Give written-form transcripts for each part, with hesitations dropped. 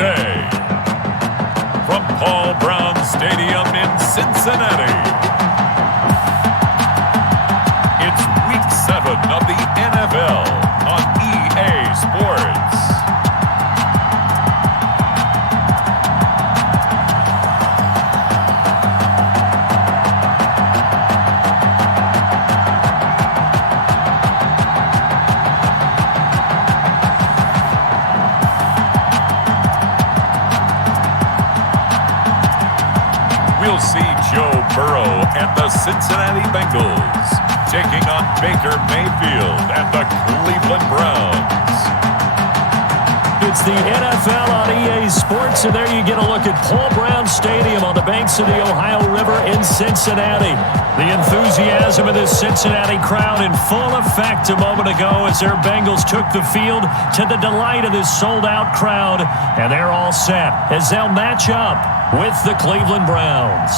today, from Paul Brown Stadium in Cincinnati, it's Week 7 of the NFL on EA Sports. We'll see Joe Burrow and the Cincinnati Bengals taking on Baker Mayfield and the Cleveland Browns. It's the NFL on EA Sports, and there you get a look at Paul Brown Stadium on the banks of the Ohio River in Cincinnati. The enthusiasm of this Cincinnati crowd in full effect a moment ago as their Bengals took the field to the delight of this sold-out crowd, and they're all set as they'll match up with the Cleveland Browns.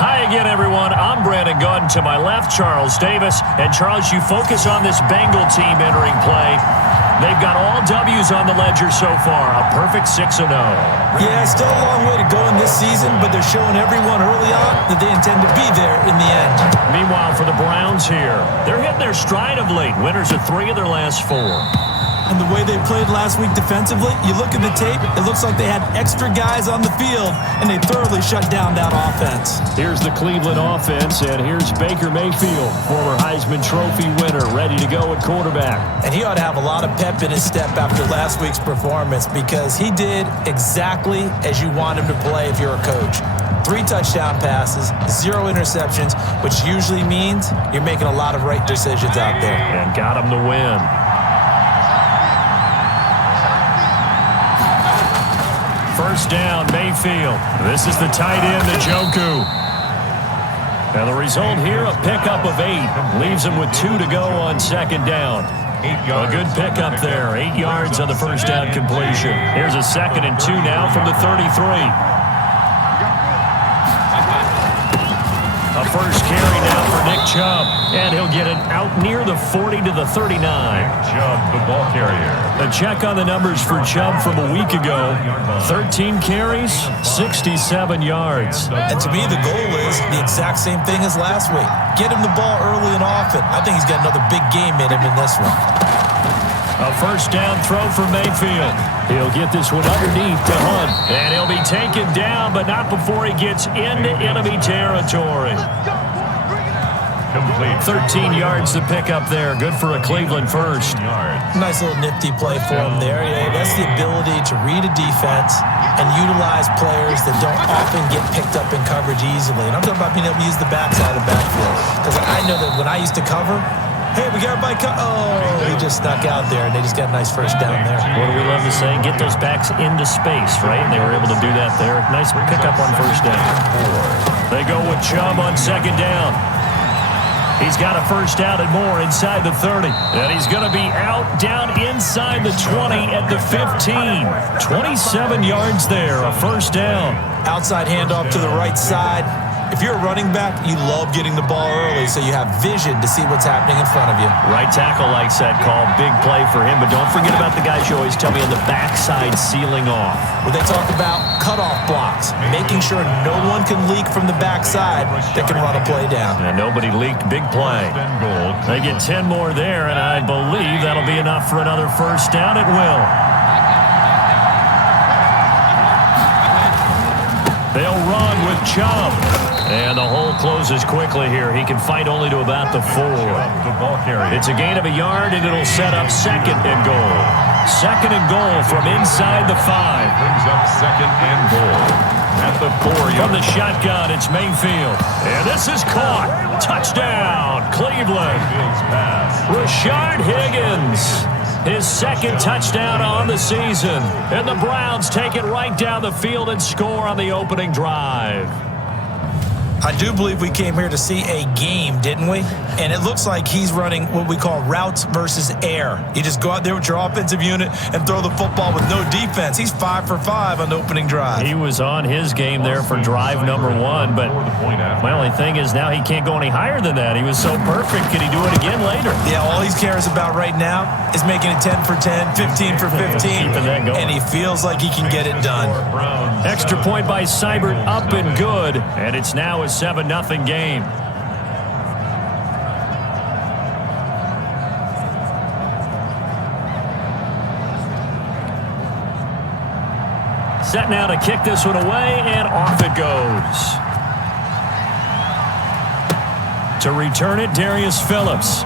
Hi again, everyone. I'm Brandon Gunn. To my left, Charles Davis. And Charles, you focus on this Bengal team entering play. They've got all W's on the ledger so far. A perfect 6-0. Yeah, still a long way to go in this season, but they're showing everyone early on that they intend to be there in the end. Meanwhile, for the Browns here, they're hitting their stride of late. Winners of 3 of their last 4. And the way they played last week defensively, you look at the tape, it looks like they had extra guys on the field, and they thoroughly shut down that offense. Here's the Cleveland offense, and here's Baker Mayfield, former Heisman Trophy winner, ready to go at quarterback. And he ought to have a lot of pep in his step after last week's performance because he did exactly as you want him to play if you're a coach. 3 touchdown passes, 0 interceptions, which usually means you're making a lot of right decisions out there. And got him the win. First down, Mayfield. This is the tight end, Njoku. And the result here, a pickup of 8. Leaves him with 2 to go on second down. A good pickup there. 8 yards on the first down completion. Here's a 2nd and 2 now from the 33. A first carry now for Nick Chubb. And he'll get it out near the 40 to the 39. Chubb, the ball carrier. A check on the numbers for Chubb from a week ago. 13 carries, 67 yards. And to me, the goal is the exact same thing as last week. Get him the ball early and often. I think he's got another big game in him in this one. A first down throw for Mayfield. He'll get this one underneath to Hunt. And he'll be taken down, but not before he gets into enemy territory. Complete. 13 yards to pick up there. Good for a Cleveland first. Nice little nifty play for him there. Yeah, that's the ability to read a defense and utilize players that don't often get picked up in coverage easily. And I'm talking about being able to use the backside of the backfield. Because I know that when I used to cover, hey, we got everybody he just snuck out there, and they just got a nice first down there. What do we love to say? Get those backs into space, right? And they were able to do that there. Nice pickup on first down. They go with Chubb on second down. He's got a first down and more inside the 30. And he's going to be out down inside the 20 at the 15. 27 yards there, a first down. Outside handoff to the right side. If you're a running back, you love getting the ball early so you have vision to see what's happening in front of you. Right tackle likes that call. Big play for him. But don't forget about the guys you always tell me on the backside sealing off. Well, they talk about cutoff blocks, making sure no one can leak from the backside that can run a play down. And nobody leaked. Big play. They get 10 more there, and I believe that'll be enough for another first down. It will. They'll run with Chubb. And the hole closes quickly here. He can fight only to about the 4. It's a gain of a yard, and it'll set up 2nd and goal. 2nd and goal from inside the 5. Brings up 2nd and goal. At the 4. From the shotgun, it's Mayfield. And this is caught. Touchdown, Cleveland. Rashard Higgins. His 2nd touchdown on the season. And the Browns take it right down the field and score on the opening drive. I do believe we came here to see a game, didn't we? And it looks like he's running what we call routes versus air. You just go out there with your offensive unit and throw the football with no defense. He's 5 for 5 on the opening drive. He was on his game there for drive number 1, but my only thing is now he can't go any higher than that. He was so perfect. Could he do it again later? Yeah, all he cares about right now is making it 10 for 10, 15 for 15, Keeping that going. and he feels like he can get it done. Extra point by Seibert, up and good, and it's now a 7-0 game. Set now to kick this one away, and off it goes. To return it, Darius Phillips.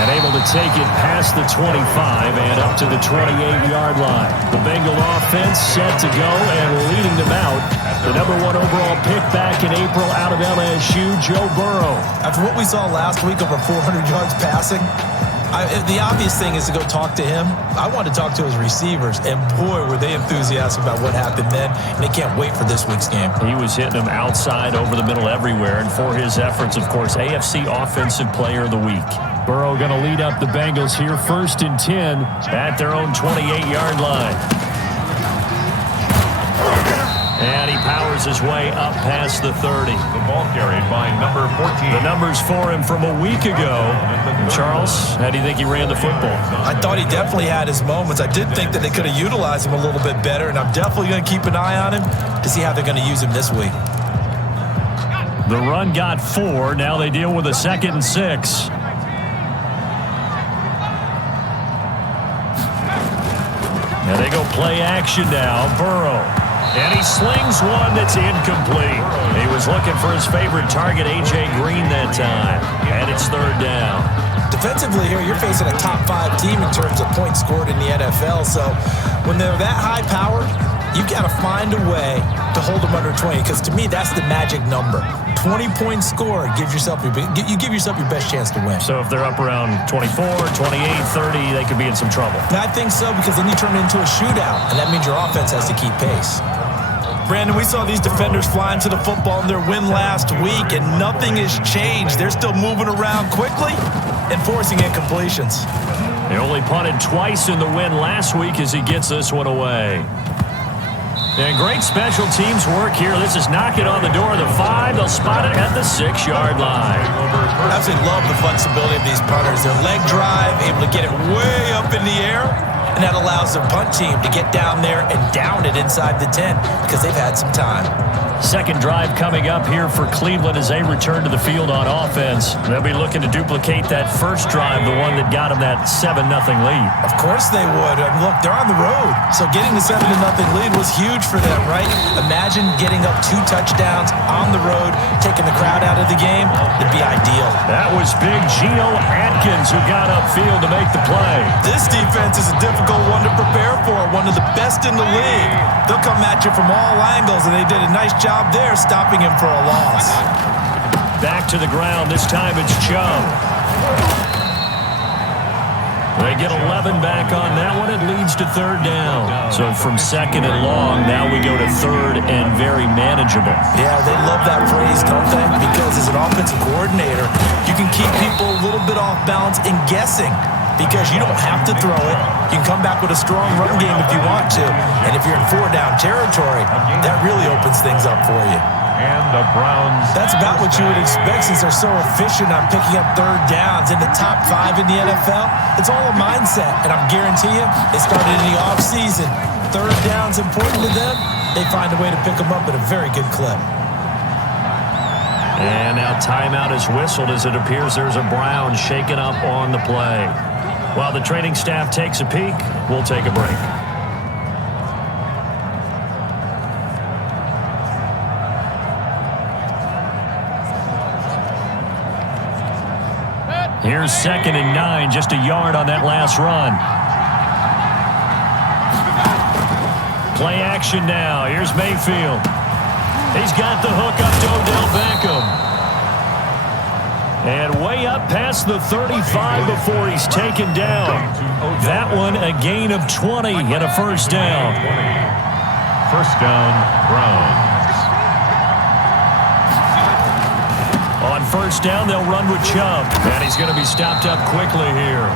And able to take it past the 25 and up to the 28-yard line. The Bengal offense set to go and leading them out. The number 1 overall pick back in April out of LSU, Joe Burrow. After what we saw last week, over 400 yards passing, the obvious thing is to go talk to him. I want to talk to his receivers, and boy, were they enthusiastic about what happened then, and they can't wait for this week's game. He was hitting them outside, over the middle, everywhere, and for his efforts, of course, AFC Offensive Player of the Week. Burrow going to lead up the Bengals here, 1st and 10 at their own 28-yard line. And he powers his way up past the 30. The ball carried by number 14. The numbers for him from a week ago. Charles, how do you think he ran the football? I thought he definitely had his moments. I did think that they could have utilized him a little bit better, and I'm definitely going to keep an eye on him to see how they're going to use him this week. The run got 4. Now they deal with a 2nd and 6. Now they go play action now. Burrow. And he slings one that's incomplete. He was looking for his favorite target, A.J. Green, that time. And it's 3rd down. Defensively here, you're facing a top 5 team in terms of points scored in the NFL. So when they're that high powered, you've got to find a way to hold them under 20. Because to me, that's the magic number. 20 points scored, you give yourself your best chance to win. So if they're up around 24, 28, 30, they could be in some trouble. And I think so, because then you turn it into a shootout, and that means your offense has to keep pace. Brandon, we saw these defenders flying to the football in their win last week, and nothing has changed. They're still moving around quickly and forcing incompletions. They only punted twice in the win last week as he gets this one away. And great special teams work here. This is knocking on the door of the 5. They'll spot it at the 6-yard line. I absolutely love the flexibility of these punters. Their leg drive, able to get it way up in the air, and that allows their punt team to get down there and down it inside the 10 because they've had some time. Second drive coming up here for Cleveland as they return to the field on offense. They'll be looking to duplicate that first drive, the one that got them that 7-0 lead. Of course they would. Look, they're on the road, so getting the 7-0 lead was huge for them, right? Imagine getting up 2 touchdowns on the road, taking the crowd out of the game. It'd be ideal. That was big Geno Atkins who got upfield to make the play. This defense is a difficult one to prepare for, one of the best in the league. They'll come at you from all angles, and they did a nice job there stopping him for a loss. Back to the ground. This time it's Chubb. They get 11 back on that one. It leads to 3rd down. So from 2nd and long, now we go to 3rd and very manageable. Yeah, they love that phrase, don't they? Because as an offensive coordinator, you can keep people a little bit off balance and guessing. Because you don't have to throw it. You can come back with a strong run game if you want to. And if you're in 4-down territory, that really opens things up for you. And the Browns. That's about what you would expect since they're so efficient on picking up 3rd downs. In the top 5 in the NFL, it's all a mindset. And I'm guarantee you, they started in the offseason. 3rd down's important to them. They find a way to pick them up at a very good clip. And now timeout is whistled as it appears there's a Brown shaken up on the play. While the training staff takes a peek, we'll take a break. Here's 2nd and 9, just a yard on that last run. Play action now. Here's Mayfield. He's got the hook up to Odell Beckham. And way up past the 35 before he's taken down. That one a gain of 20 and a 1st down. 1st down, Browns. first down. They'll run with Chubb. And he's going to be stopped up quickly here.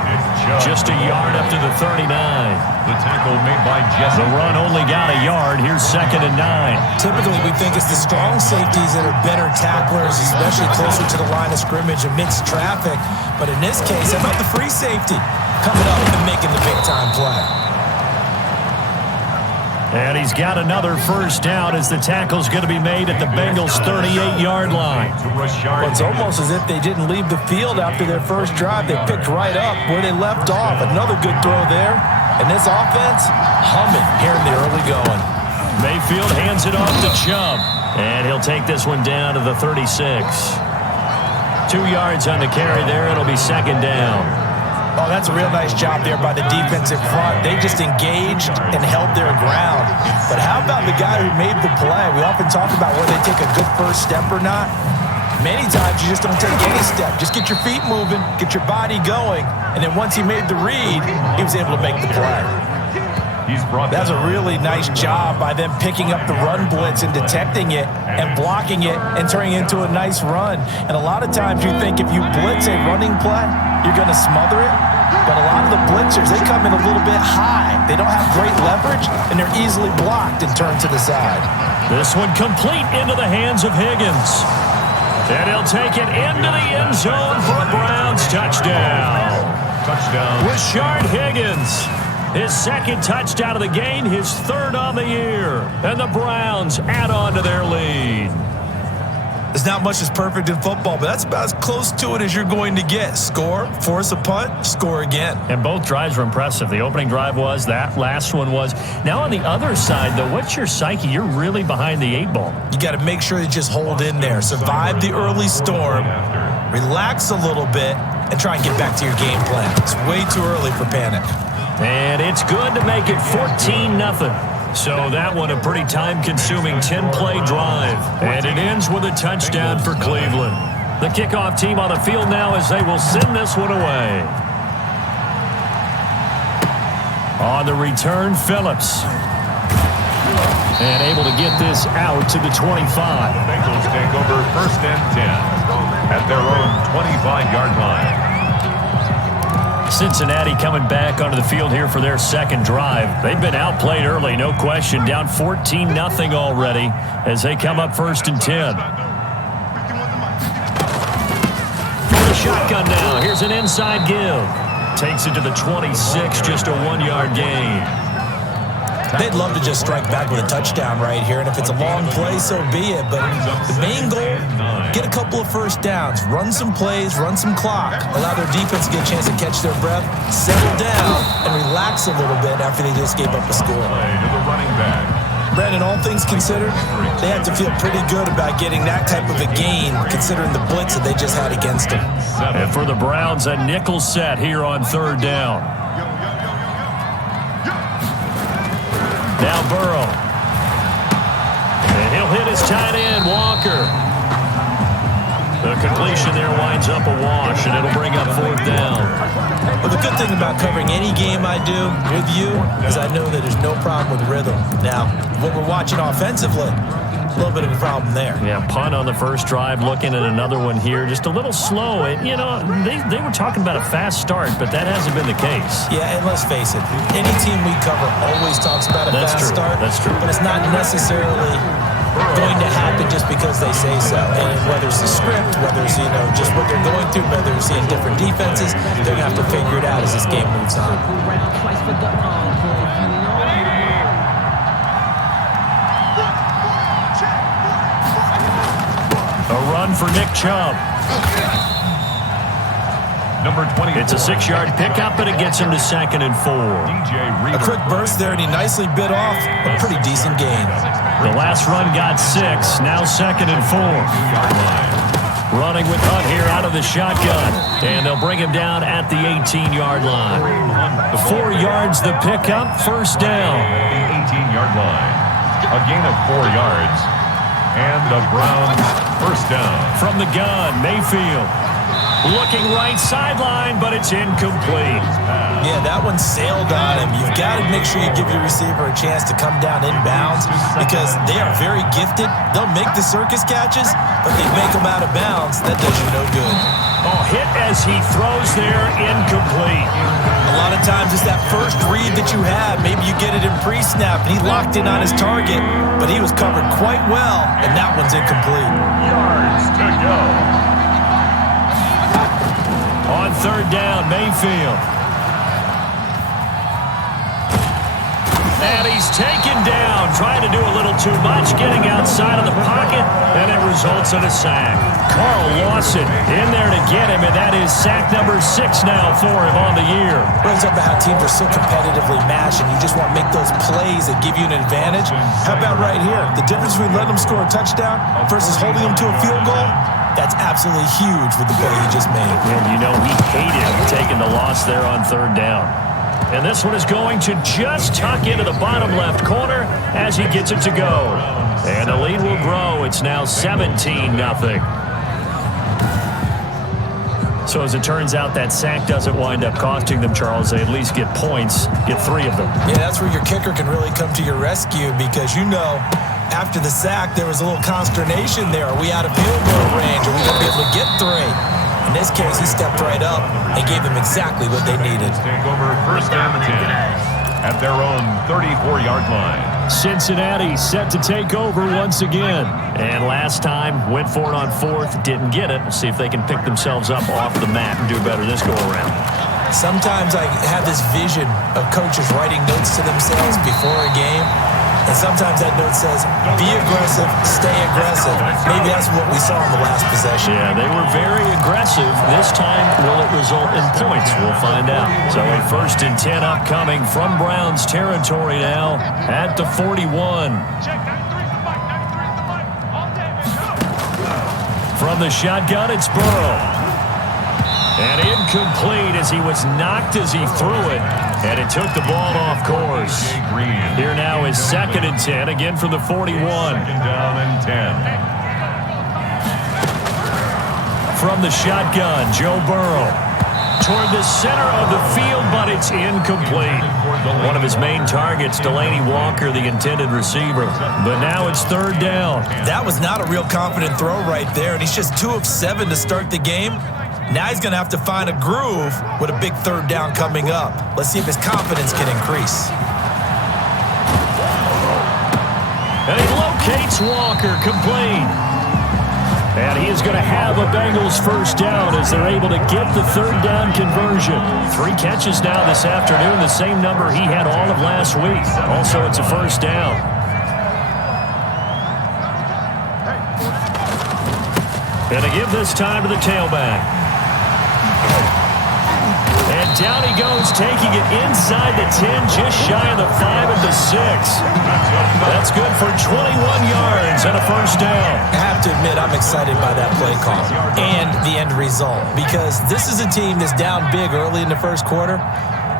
Just a yard up to the 39. The tackle made by Jesse. The run only got a yard. Here's 2nd and 9. Typically, we think it's the strong safeties that are better tacklers, especially closer to the line of scrimmage amidst traffic. But in this case, how about the free safety coming up and making the big-time play? And he's got another first down as the tackle's going to be made at the Bengals' 38-yard line. Well, it's almost as if they didn't leave the field after their first drive. They picked right up where they left off. Another good throw there. And this offense, humming here in the early going. Mayfield hands it off to Chubb. And he'll take this one down to the 36. 2 yards on the carry there. It'll be 2nd down. Oh, that's a real nice job there by the defensive front. They just engaged and held their ground. But how about the guy who made the play? We often talk about whether they take a good first step or not. Many times you just don't take any step. Just get your feet moving, get your body going, and then once he made the read, he was able to make the play. That's a really nice job by them picking up the run blitz and detecting it and blocking it and turning it into a nice run. And a lot of times you think if you blitz a running play, you're going to smother it. But a lot of the blitzers, they come in a little bit high. They don't have great leverage, and they're easily blocked and turned to the side. This one complete into the hands of Higgins. And he'll take it into the end zone for a Browns touchdown. Rashard Higgins. His 2nd touchdown of the game, his 3rd on the year. And the Browns add on to their lead. There's not much that's perfect in football, but that's about as close to it as you're going to get. Score, force a punt, score again. And both drives were impressive. The opening drive was, that last one was. Now on the other side, though, what's your psyche? You're really behind the 8 ball. You got to make sure you just hold in there. Survive the early storm, relax a little bit, and try and get back to your game plan. It's way too early for panic. And it's good to make it 14-0. So that one a pretty time-consuming 10-play drive. And it ends with a touchdown for Cleveland. The kickoff team on the field now as they will send this one away. On the return, Phillips. And able to get this out to the 25. The Bengals take over 1st and 10 at their own 25-yard line. Cincinnati coming back onto the field here for their 2nd drive. They've been outplayed early, no question. Down 14-0 already as they come up 1st and 10. For the shotgun now. Here's an inside give. Takes it to the 26, just a 1-yard gain. They'd love to just strike back with a touchdown right here, and if it's a long play, so be it. But the main goal, get a couple of first downs, run some plays, run some clock, allow their defense to get a chance to catch their breath, settle down, and relax a little bit after they just gave up a score. Brandon, all things considered, they have to feel pretty good about getting that type of a gain, considering the blitz that they just had against them. And for the Browns, a nickel set here on 3rd down. Now Burrow. And he'll hit his tight end, Walker. The completion there winds up a wash, and it'll bring up 4th down. Well, the good thing about covering any game I do with you is I know that there's no problem with rhythm. Now, what we're watching offensively, a little bit of a problem there. Yeah, punt on the first drive, looking at another one here. Just a little slow. You know, they were talking about a fast start, but that hasn't been the case. Yeah, and let's face it, any team we cover always talks about a fast start. That's true. But it's not necessarily going to happen just because they say so. And whether it's the script, whether it's, just what they're going through, whether it's seeing different defenses, they're going to have to figure it out as this game moves on. A run for Nick Chubb. Number 20. It's a 6-yard pickup, but it gets him to 2nd and 4. A quick burst there, and he nicely bit off a pretty decent gain. The last run got 6, now 2nd and 4. Running with Hunt here out of the shotgun. And they'll bring him down at the 18-yard line. 4 yards the pickup, 1st down. 18-yard line. A gain of 4 yards. And the Browns 1st down. From the gun, Mayfield. Looking right sideline, but it's incomplete. Yeah, that one sailed on him. You've got to make sure you give your receiver a chance to come down inbounds because they are very gifted. They'll make the circus catches, but they make them out of bounds. That does you no good. Oh, hit as he throws there, incomplete. A lot of times it's that first read that you have. Maybe you get it in pre-snap, and he locked in on his target, but he was covered quite well, and that one's incomplete. Yards to go. On third down, Mayfield. And he's taken down, trying to do a little too much, getting outside of the pocket, and it results in a sack. Carl Lawson in there to get him, and that is sack number 6 now for him on the year. Brings up how teams are so competitively matched, and you just want to make those plays that give you an advantage. How about right here? The difference between letting them score a touchdown versus holding them to a field goal, that's absolutely huge with the play he just made. And you know he hated taking the loss there on third down. And this one is going to just tuck into the bottom left corner as he gets it to go. And the lead will grow. It's now 17-0. So as it turns out, that sack doesn't wind up costing them, Charles. They at least get points, get 3 of them. Yeah, that's where your kicker can really come to your rescue because you know after the sack there was a little consternation there. Are we out of field goal range? Are we going to be able to get 3? In this case, he stepped right up and gave them exactly what they needed. Take over first and 10 at their own 34-yard line. Cincinnati set to take over once again. And last time, went for it on 4th, didn't get it. We'll see if they can pick themselves up off the mat and do better this go-around. Sometimes I have this vision of coaches writing notes to themselves before a game. And sometimes that note says, be aggressive, stay aggressive. Maybe that's what we saw in the last possession. Yeah, they were very aggressive. This time, will it result in points? We'll find out. So a 1st and 10 upcoming from Browns territory now at the 41. From the shotgun, it's Burrow. And incomplete as he was knocked as he threw it. And it took the ball off course. Here now is 2nd and 10, again from the 41. 2nd down and 10. From the shotgun, Joe Burrow. Toward the center of the field, but it's incomplete. One of his main targets, Delaney Walker, the intended receiver. But now it's 3rd down. That was not a real confident throw right there, and he's just 2 of 7 to start the game. Now he's going to have to find a groove with a big 3rd down coming up. Let's see if his confidence can increase. And he locates Walker, complete. And he is going to have a Bengals 1st down as they're able to get the 3rd down conversion. 3 catches now this afternoon, the same number he had all of last week. Also, it's a 1st down. And to give this time to the tailback. And down he goes, taking it inside the 10, just shy of the 5 at the 6. That's good for 21 yards and a 1st down. I have to admit, I'm excited by that play call and the end result because this is a team that's down big early in the 1st quarter,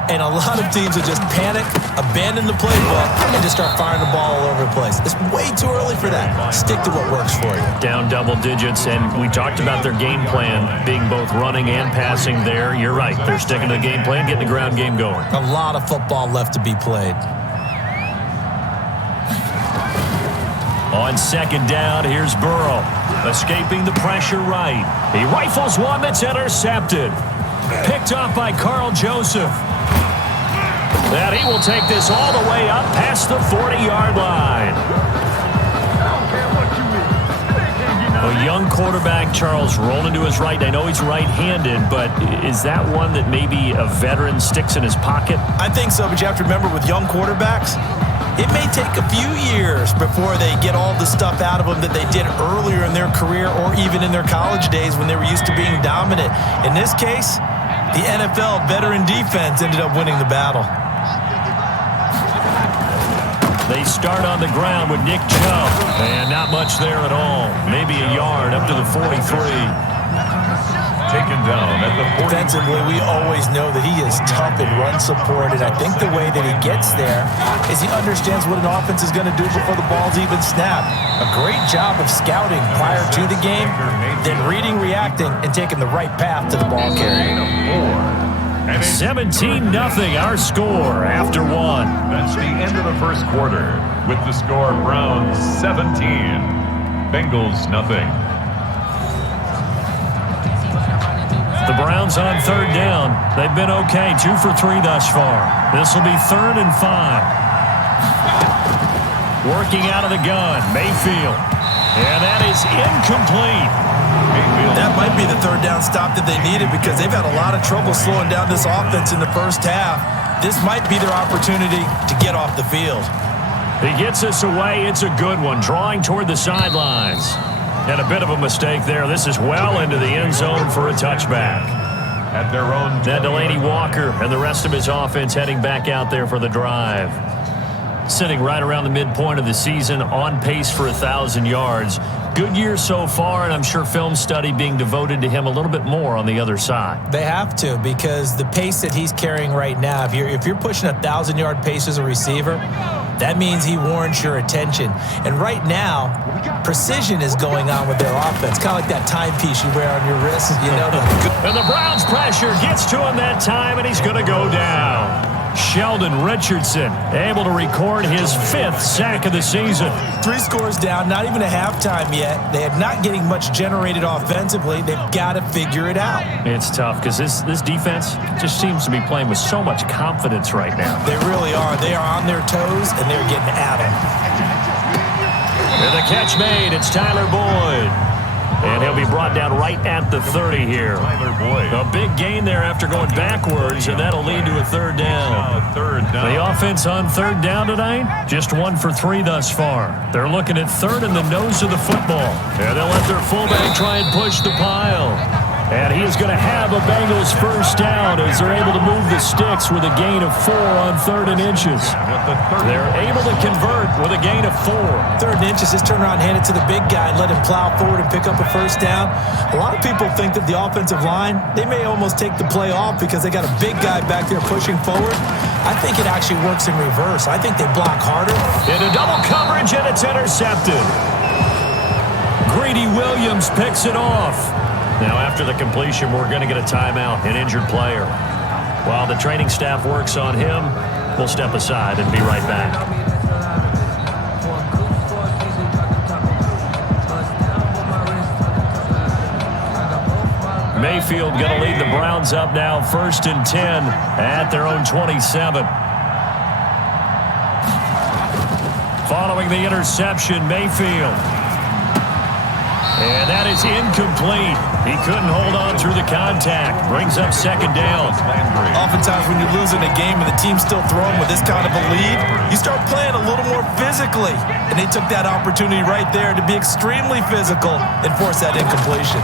and a lot of teams will just panic, abandon the playbook, and just start firing the ball all over the place. It's way too early for that. Stick to what works for you. Down double digits, and we talked about their game plan being both running and passing there. You're right. They're sticking to the game plan, getting the ground game going. A lot of football left to be played. On 2nd down, here's Burrow. Escaping the pressure right. He rifles one that's intercepted. Picked off by Carl Joseph. And he will take this all the way up past the 40-yard line. A young quarterback, Charles, rolling to his right. I know he's right-handed, but is that one that maybe a veteran sticks in his pocket? I think so, but you have to remember with young quarterbacks, it may take a few years before they get all the stuff out of them that they did earlier in their career or even in their college days when they were used to being dominant. In this case, the NFL veteran defense ended up winning the battle. They start on the ground with Nick Chubb, and not much there at all. Maybe a yard up to the 43. taken down at the 40. Defensively, we always know that he is tough in run support, and I think the way that he gets there is he understands what an offense is going to do before the ball's even snapped. A great job of scouting prior to the game, then reading, reacting, and taking the right path to the ball carrier. 17-0 our score after one. That's the end of the first quarter with the score Browns 17, Bengals nothing. The Browns on third down. They've been okay, 2 for 3 thus far. This will be 3rd and 5. Working out of the gun, Mayfield. And that is incomplete. That might be the third down stop that they needed because they've had a lot of trouble slowing down this offense in the first half. This might be their opportunity to get off the field. He gets us away. It's a good one, drawing toward the sidelines. And a bit of a mistake there. This is well into the end zone for a touchback. At their own. Now Delaney Walker and the rest of his offense heading back out there for the drive. Sitting right around the midpoint of the season, on pace for 1,000 yards. Good year so far, and I'm sure film study being devoted to him a little bit more on the other side. They have to, because the pace that he's carrying right now, if you're pushing 1,000-yard pace as a receiver, that means he warrants your attention. And right now, precision is going on with their offense, kind of like that timepiece you wear on your wrist. You know. And the Browns pressure gets to him that time, and he's going to go down. Sheldon Richardson able to record his 5th sack of the season. 3 scores down, not even a halftime yet. They are not getting much generated offensively. They've got to figure it out. It's tough because this defense just seems to be playing with so much confidence right now. They really are. They are on their toes, and they're getting at them. And the catch made. It's Tyler Boyd. And he'll be brought down right at the 30 here. A big gain there after going backwards, and that'll lead to a 3rd down. The offense on 3rd down tonight, just 1 for 3 thus far. They're looking at 3rd in the nose of the football. And they'll let their fullback try and push the pile. And he is going to have a Bengals 1st down as they're able to move the sticks with a gain of 4 on 3rd and inches. They're able to convert with a gain of 4. 3rd and inches, just turn around and hand it to the big guy and let him plow forward and pick up a 1st down. A lot of people think that the offensive line, they may almost take the play off because they got a big guy back there pushing forward. I think it actually works in reverse. I think they block harder. Into double coverage, and it's intercepted. Greedy Williams picks it off. Now, after the completion, we're going to get a timeout, an injured player. While the training staff works on him, we'll step aside and be right back. Mayfield going to lead the Browns up now, 1st and 10 at their own 27. Following the interception, Mayfield. And that is incomplete. He couldn't hold on through the contact. Brings up 2nd down. Oftentimes when you're losing a game and the team's still throwing with this kind of a lead, you start playing a little more physically. And they took that opportunity right there to be extremely physical and force that incompletion.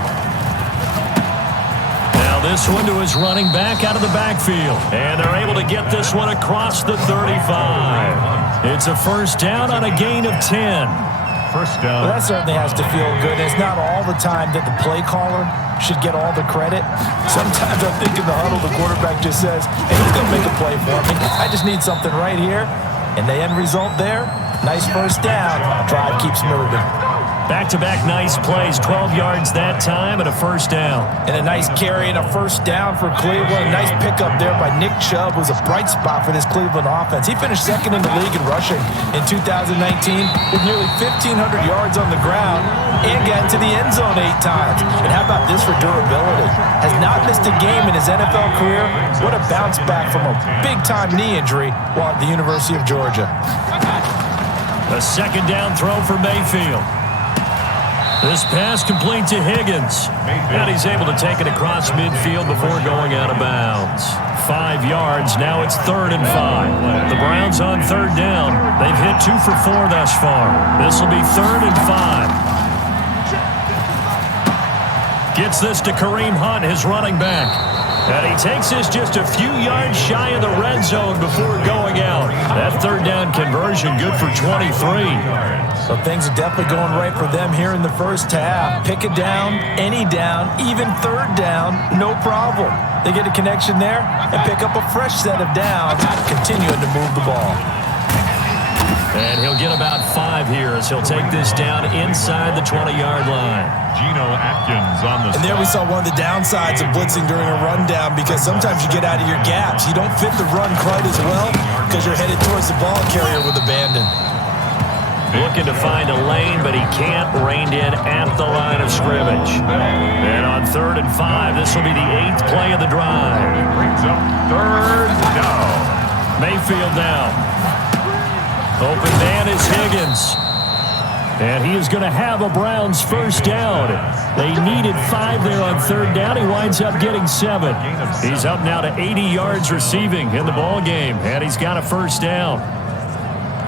Now this one to his running back out of the backfield. And they're able to get this one across the 35. It's a 1st down on a gain of 10. 1st down. Well, that certainly has to feel good. It's not all the time that the play caller should get all the credit. Sometimes I think in the huddle, the quarterback just says, hey, he's going to make a play for me. I just need something right here. And the end result there, nice 1st down. Drive keeps moving. Back-to-back nice plays, 12 yards that time and a 1st down. And a nice carry and a 1st down for Cleveland. A nice pickup there by Nick Chubb, who's a bright spot for this Cleveland offense. He finished 2nd in the league in rushing in 2019 with nearly 1,500 yards on the ground and got to the end zone 8 times. And how about this for durability? Has not missed a game in his NFL career. What a bounce back from a big-time knee injury while at the University of Georgia. A 2nd down throw for Mayfield. This pass complete to Higgins. And he's able to take it across midfield before going out of bounds. 5 yards. Now it's 3rd and 5. The Browns on 3rd down. They've hit 2 for 4 thus far. This will be 3rd and 5. Gets this to Kareem Hunt, his running back. And he takes this just a few yards shy of the red zone before going out. That 3rd down conversion good. good for 23. So things are definitely going right for them here in the first half. Pick a down, any down, even third down, no problem. They get a connection there and pick up a fresh set of downs, continuing to move the ball. And he'll get about 5 here as he'll take this down inside the 20-yard line. Geno Atkins on the And there we saw one of the downsides of blitzing during a rundown, because sometimes you get out of your gaps. You don't fit the run quite as well because you're headed towards the ball carrier with abandon. Looking to find a lane, but he can't. Reined in at the line of scrimmage. And on 3rd and 5, this will be the 8th play of the drive. Brings up 3rd down. Mayfield now. Open man is Higgins. And he is going to have a Browns first down. They needed 5 there on 3rd down. He winds up getting 7. He's up now to 80 yards receiving in the ball game, and he's got a first down.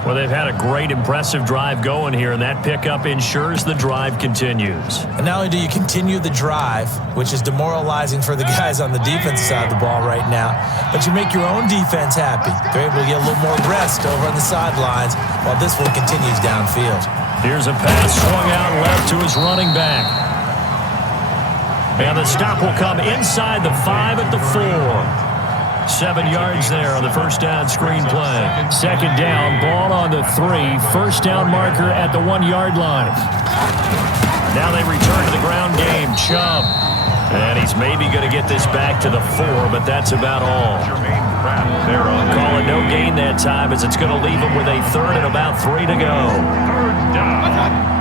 Well, they've had a great, impressive drive going here, and that pickup ensures the drive continues. And not only do you continue the drive, which is demoralizing for the guys on the defensive side of the ball right now, but you make your own defense happy. They're able to get a little more rest over on the sidelines while this one continues downfield. Here's a pass swung out left to his running back. And the stop will come inside the 5 at the 4. 7 yards there on the first down screen play. 2nd down, ball on the 3. First down marker at the 1-yard line. Now they return to the ground game. Chubb. And he's maybe going to get this back to the 4, but that's about all. Call it no gain that time, as it's going to leave him with a 3rd and about 3 to go. 3rd down.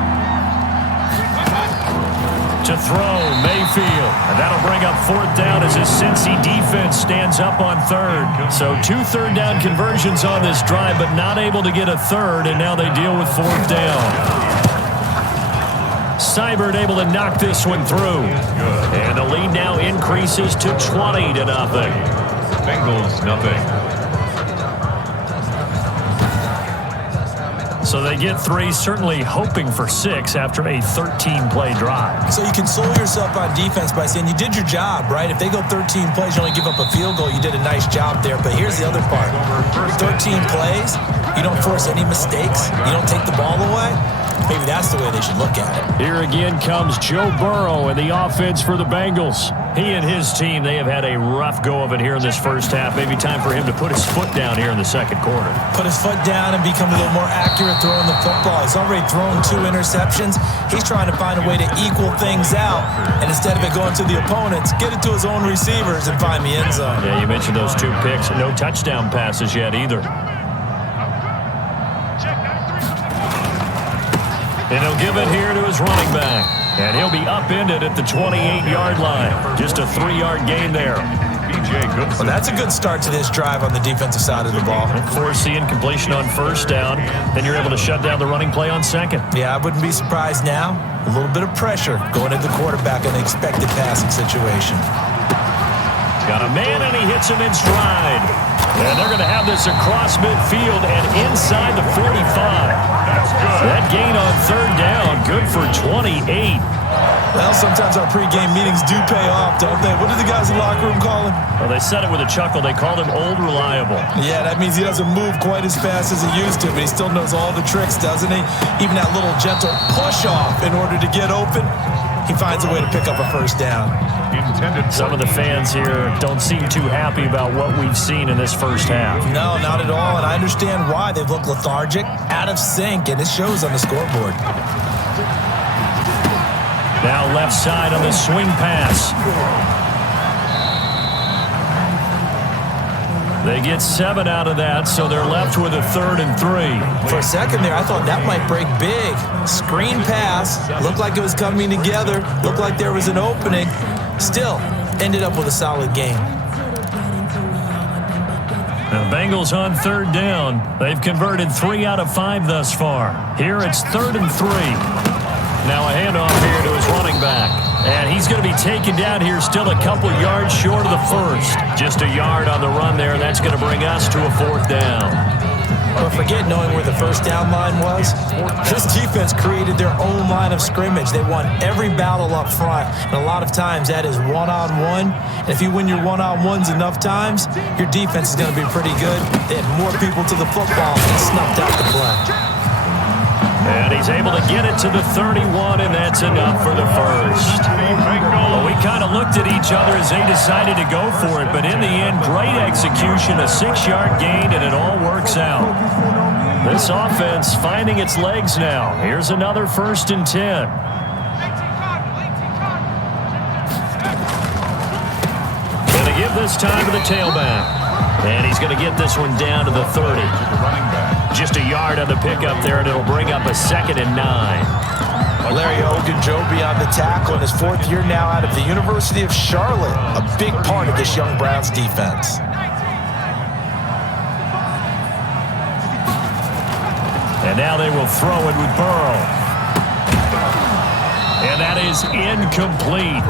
To throw, Mayfield. And that'll bring up 4th down as his Cincy defense stands up on 3rd. So 2 3rd down conversions on this drive, but not able to get a 3rd, and now they deal with 4th down. Seibert able to knock this one through. And the lead now increases to 20-0. Bengals, nothing. So they get 3, certainly hoping for 6 after a 13-play drive. So you console yourself on defense by saying you did your job, right? If they go 13 plays, you only give up a field goal, you did a nice job there. But here's the other part. 13 plays, you don't force any mistakes, you don't take the ball away. Maybe that's the way they should look at it. Here again comes Joe Burrow and the offense for the Bengals. He and his team, they have had a rough go of it here in this first half. Maybe time for him to put his foot down here in the 2nd quarter. Put his foot down and become a little more accurate throwing the football. He's already thrown 2 interceptions. He's trying to find a way to equal things out. And instead of it going to the opponents, get it to his own receivers and find the end zone. Yeah, you mentioned those 2 picks. No touchdown passes yet either. And he'll give it here to his running back. And he'll be upended at the 28-yard line. Just a 3-yard gain there. Well, that's a good start to this drive on the defensive side of the ball. Force the incompletion on 1st down. Then you're able to shut down the running play on 2nd. Yeah, I wouldn't be surprised now. A little bit of pressure going at the quarterback in an expected passing situation. Got a man, and he hits him in stride. And they're going to have this across midfield and inside the 45. That's good. That gain on 3rd down, good for 28. Well, sometimes our pregame meetings do pay off, don't they? What do the guys in the locker room call him? Well, they said it with a chuckle. They called him Old Reliable. Yeah, that means he doesn't move quite as fast as he used to, but he still knows all the tricks, doesn't he? Even that little gentle push-off in order to get open, he finds a way to pick up a first down. Some of the fans here don't seem too happy about what we've seen in this first half. No, not at all, and I understand why. They've looked lethargic, out of sync, and it shows on the scoreboard. Now left side on the swing pass. They get 7 out of that, so they're left with a 3rd and 3. For a second there, I thought that might break big. Screen pass, looked like it was coming together, looked like there was an opening. Still, ended up with a solid game. The Bengals on 3rd down. They've converted 3 out of 5 thus far. Here it's 3rd and 3. Now a handoff here to his running back. And he's going to be taken down here still a couple yards short of the 1st. Just a yard on the run there, and that's going to bring us to a 4th down. Well, don't forget, knowing where the first down line was, this defense created their own line of scrimmage. They won every battle up front, and a lot of times that is one-on-one. And if you win your one-on-ones enough times, your defense is going to be pretty good. They had more people to the football and snuffed out the play. And he's able to get it to the 31, and that's enough for the first. Well, we kind of looked at each other as they decided to go for it, but in the end, great execution, a 6-yard gain, and it all works out. This offense finding its legs now. Here's another 1st and 10. Going to give this time to the tailback. And he's going to get this one down to the 30. Just a yard on the pickup there, and it'll bring up a 2nd and 9. Larry Ogunjobi on the tackle in his 4th year now out of the University of Charlotte. A big part of this young Browns defense. And now they will throw it with Burrow. And that is incomplete.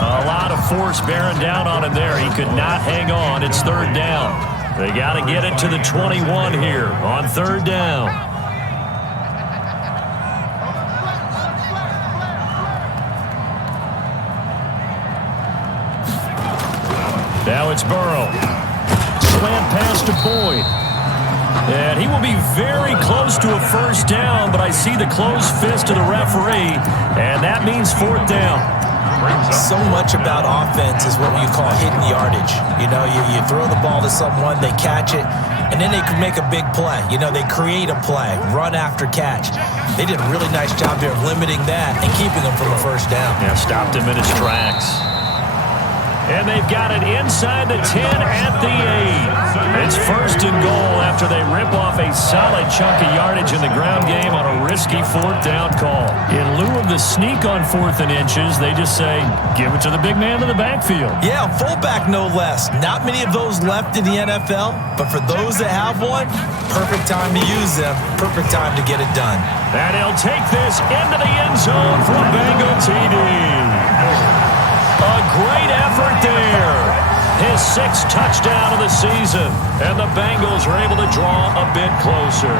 A lot of force bearing down on him there. He could not hang on. It's 3rd down. They got to get it to the 21 here on 3rd down. Now it's Burrow. Slant pass to Boyd. And he will be very close to a 1st down, but I see the closed fist of the referee, and that means 4th down. So much about offense is what you call hidden yardage. You know, you throw the ball to someone, they catch it, and then they can make a big play. You know, they create a play, run after catch. They did a really nice job there of limiting that and keeping him from a 1st down. Yeah, stopped him in his tracks. And they've got it inside the 10 at the 8. It's 1st and goal after they rip off a solid chunk of yardage in the ground game on a risky 4th down call. In lieu of the sneak on 4th and inches, they just say, give it to the big man in the backfield. Yeah, fullback no less. Not many of those left in the NFL, but for those that have one, perfect time to use them, perfect time to get it done. And he'll take this into the end zone for a Bengal TD. A great effort there. His 6th touchdown of the season. And the Bengals are able to draw a bit closer.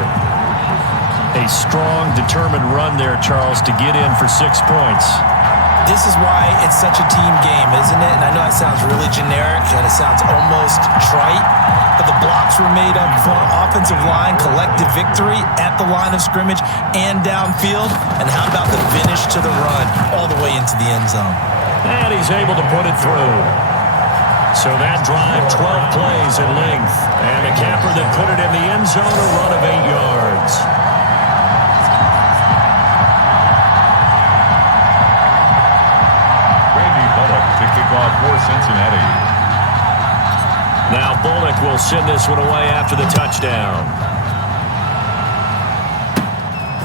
A strong, determined run there, Charles, to get in for 6 points. This is why it's such a team game, isn't it? And I know it sounds really generic and it sounds almost trite, but the blocks were made up for offensive line, collective victory at the line of scrimmage and downfield. And how about the finish to the run all the way into the end zone? And he's able to put it through. So that drive, 12 plays in length. And a camper that put it in the end zone, a run of 8 yards. To kick off for Cincinnati. Now Bullock will send this one away after the touchdown.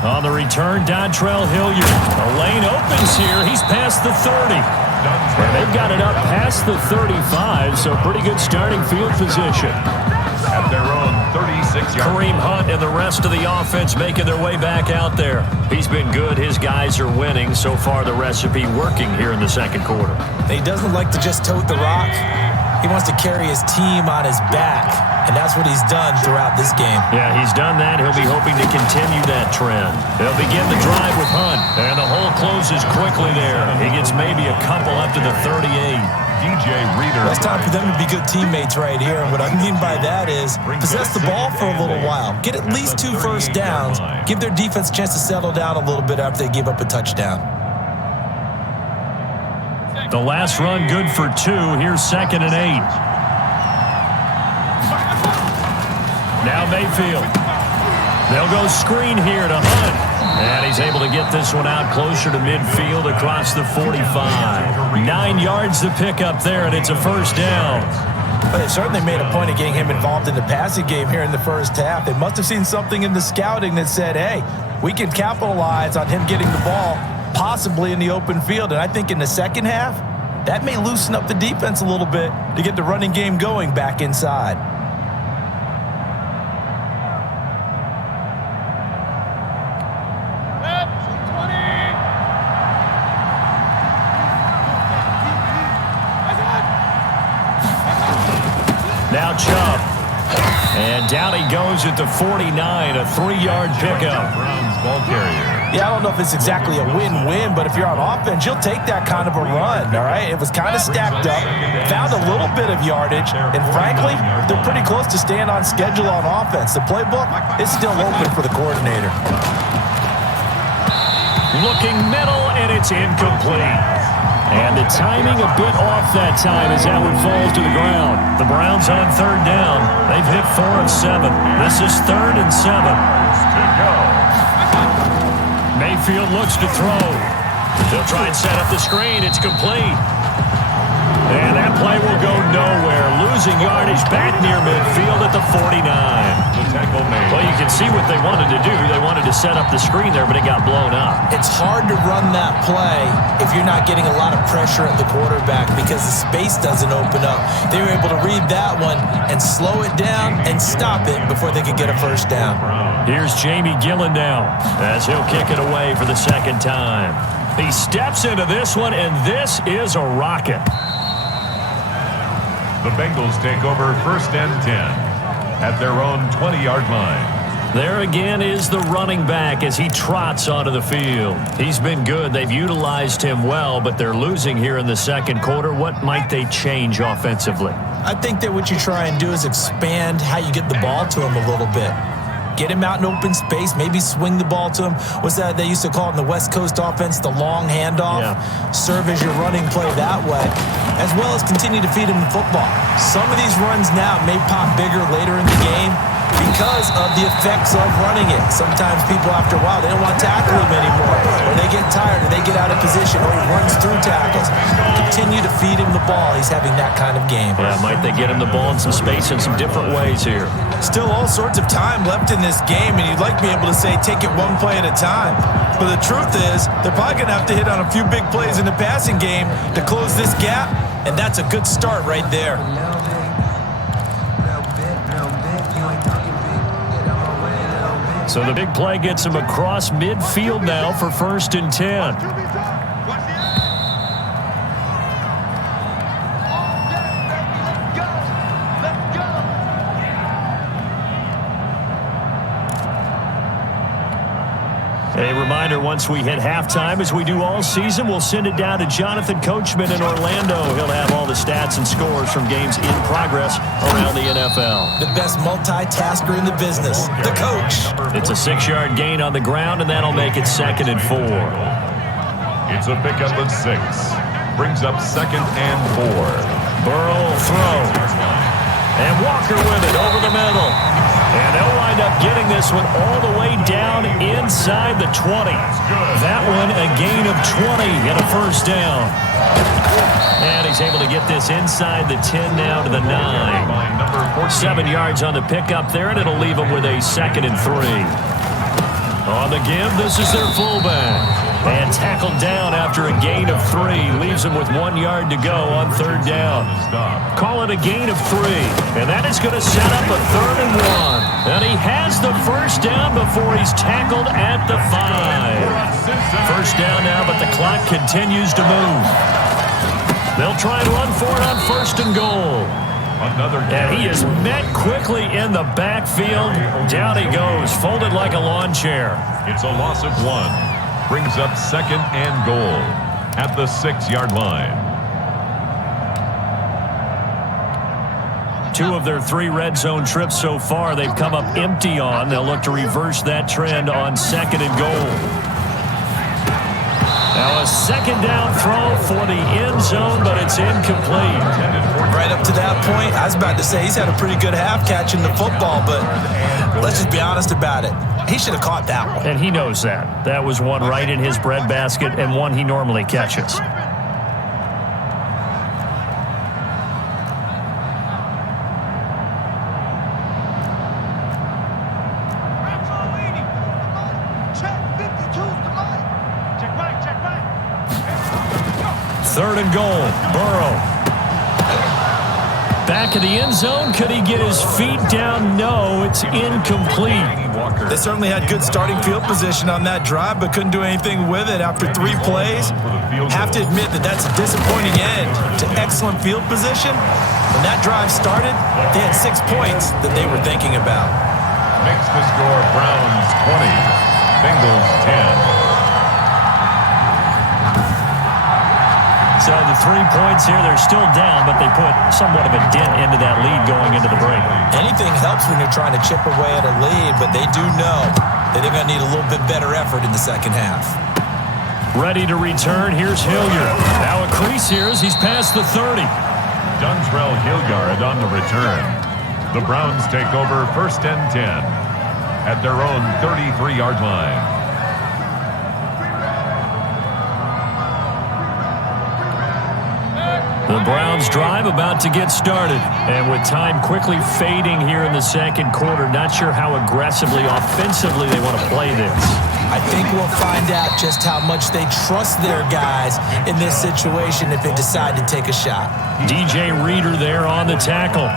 On the return, Dontrell Hilliard. A lane opens here. He's past the 30. And they've got it up past the 35, so pretty good starting field position. At their own 36-yard. Kareem Hunt and the rest of the offense making their way back out there. He's been good. His guys are winning. So far, the recipe working here in the 2nd quarter. He doesn't like to just tote the rock. He wants to carry his team on his back, and that's what he's done throughout this game. Yeah, he's done that. He'll be hoping to continue that trend. They'll begin the drive with Hunt, and the hole closes quickly there. He gets maybe a couple up to the 38. DJ Reader. It's time for them to be good teammates right here, and what I mean by that is possess the ball for a little while. Get at least 2 first downs. Give their defense a chance to settle down a little bit after they give up a touchdown. The last run good for 2. Here's 2nd and 8. Now Mayfield. They'll go screen here to Hunt. And he's able to get this one out closer to midfield across the 45. 9 yards to pick up there, and it's a 1st down. But they've certainly made a point of getting him involved in the passing game here in the 1st half. They must have seen something in the scouting that said, hey, we can capitalize on him getting the ball possibly in the open field. And I think in the 2nd half, that may loosen up the defense a little bit to get the running game going back inside. Now Chubb. And down he goes at the 49, a 3-yard pickup. Browns ball carrier. Yeah, I don't know if it's exactly a win-win, but if you're on offense, you'll take that kind of a run, all right? It was kind of stacked up, found a little bit of yardage, and frankly, they're pretty close to staying on schedule on offense. The playbook is still open for the coordinator. Looking middle, and it's incomplete. And the timing a bit off that time as that one falls to the ground. The Browns on 3rd down. They've hit 4 of 7. This is 3rd and 7. Mayfield looks to throw. They'll try and set up the screen. It's complete. And that play will go nowhere. Losing yardage back near midfield at the 49. The tackle made. Well, you can see what they wanted to do. They wanted to set up the screen there, but it got blown up. It's hard to run that play if you're not getting a lot of pressure at the quarterback because the space doesn't open up. They were able to read that one and slow it down and stop it before they could get a first down. Here's Jamie Gillen now as he'll kick it away for the 2nd time. He steps into this one, and this is a rocket. The Bengals take over 1st and 10 at their own 20-yard line. There again is the running back as he trots onto the field. He's been good. They've utilized him well, but they're losing here in the 2nd quarter. What might they change offensively? I think that what you try and do is expand how you get the ball to him a little bit. Get him out in open space, maybe swing the ball to him. What's that they used to call it in the West Coast offense, the long handoff? Yeah. Serve as your running play that way, as well as continue to feed him the football. Some of these runs now may pop bigger later in the game because of the effects of running it. Sometimes people, after a while, they don't want to tackle him anymore, or they get tired, or they get out of position, or he runs through tackles. Continue to feed him the ball. He's having that kind of game. Yeah, might they get him the ball in some space in some different ways here? Still all sorts of time left in this game, and you'd like to be able to say take it one play at a time. But the truth is, they're probably going to have to hit on a few big plays in the passing game to close this gap, and that's a good start right there. So the big play gets him across midfield now for 1st and 10. A reminder, once we hit halftime, as we do all season, we'll send it down to Jonathan Coachman in Orlando. He'll have all the stats and scores from games in progress around the NFL. The best multitasker in the business, the coach. It's a 6-yard gain on the ground, and that'll make it 2nd and 4. It's a pickup of 6. Brings up 2nd and 4. Burrow will throw. And Walker with it over the middle. And they'll wind up getting this one all the way down inside the 20. That one a gain of 20 and a 1st down. And he's able to get this inside the 10 now to the 9. 7 yards on the pickup there, and it'll leave them with a 2nd and 3. On the give, this is their fullback. And tackled down after a gain of 3. Leaves him with 1 yard to go on 3rd down. Call it a gain of 3. And that is going to set up a 3rd and 1. And he has the 1st down before he's tackled at the 5. 1st down now, but the clock continues to move. They'll try and run for it on 1st and goal. And he is met quickly in the backfield. Down he goes, folded like a lawn chair. It's a loss of 1. Brings up 2nd and goal at the 6-yard line. 2 of their 3 red zone trips so far they've come up empty on. They'll look to reverse that trend on 2nd and goal. Now a 2nd down throw for the end zone, but it's incomplete. Right up to that point, I was about to say he's had a pretty good half catching the football, but let's just be honest about it. He should have caught that one. And he knows that. That was one right in his breadbasket and one he normally catches. Third and goal, Burrow. Back of the end zone. Could he get his feet down? No, it's incomplete. They certainly had good starting field position on that drive, but couldn't do anything with it after 3 plays. Have to admit that that's a disappointing end to excellent field position. When that drive started, they had 6 points that they were thinking about. Makes the score Browns 20, Bengals 10. So the 3 points here, they're still down, but they put somewhat of a dent into that lead going into the break. Anything helps when you're trying to chip away at a lead, but they do know that they're going to need a little bit better effort in the second half. Ready to return, here's Hilliard. Now a crease here as he's past the 30. Dontrell Hilliard on the return. The Browns take over 1st and 10 at their own 33-yard line. The Browns drive about to get started. And with time quickly fading here in the second quarter, not sure how aggressively, offensively they want to play this. I think we'll find out just how much they trust their guys in this situation if they decide to take a shot. DJ Reader there on the tackle.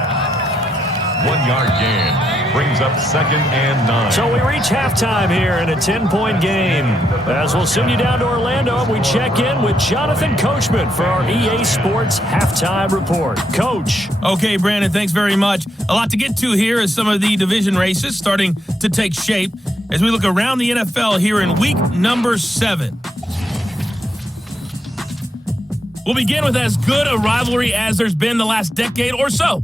1-yard gain. Brings up 2nd and 9. So we reach halftime here in a 10-point game. As we'll send you down to Orlando, we check in with Jonathan Coachman for our EA Sports Halftime Report. Coach. Okay, Brandon, thanks very much. A lot to get to here as some of the division races starting to take shape as we look around the NFL here in week number 7. We'll begin with as good a rivalry as there's been the last decade or so.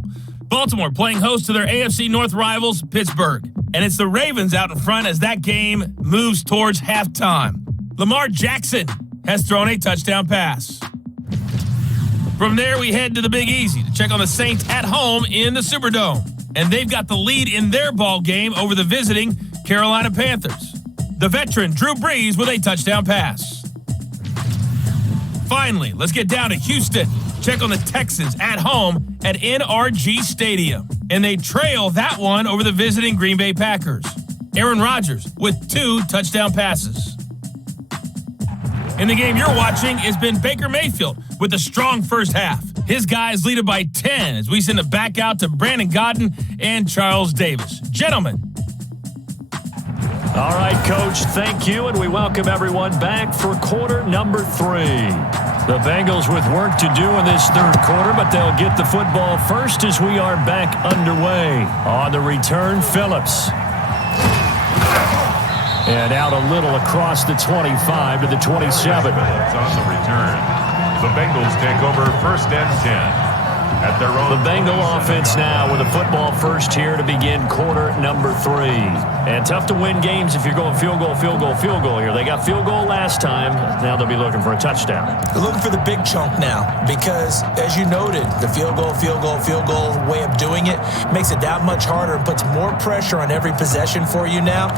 Baltimore playing host to their AFC North rivals, Pittsburgh. And it's the Ravens out in front as that game moves towards halftime. Lamar Jackson has thrown a touchdown pass. From there, we head to the Big Easy to check on the Saints at home in the Superdome. And they've got the lead in their ball game over the visiting Carolina Panthers. The veteran Drew Brees with a touchdown pass. Finally, let's get down to Houston. Check on the Texans at home at NRG Stadium. And they trail that one over the visiting Green Bay Packers. Aaron Rodgers with 2 touchdown passes. In the game you're watching has been Baker Mayfield with a strong first half. His guys lead it by 10 as we send it back out to Brandon Godden and Charles Davis. Gentlemen. All right, Coach, thank you, and we welcome everyone back for quarter number 3. The Bengals with work to do in this third quarter, but they'll get the football first as we are back underway. On the return, Phillips. And out a little across the 25 to the 27. On the return, the Bengals take over 1st and 10. At their own. The Bengal offense now with a football first here to begin quarter number 3. And tough to win games if you're going field goal here. They got field goal last time. Now they'll be looking for a touchdown. They're looking for the big chunk now because, as you noted, the field goal way of doing it makes it that much harder and puts more pressure on every possession for you now.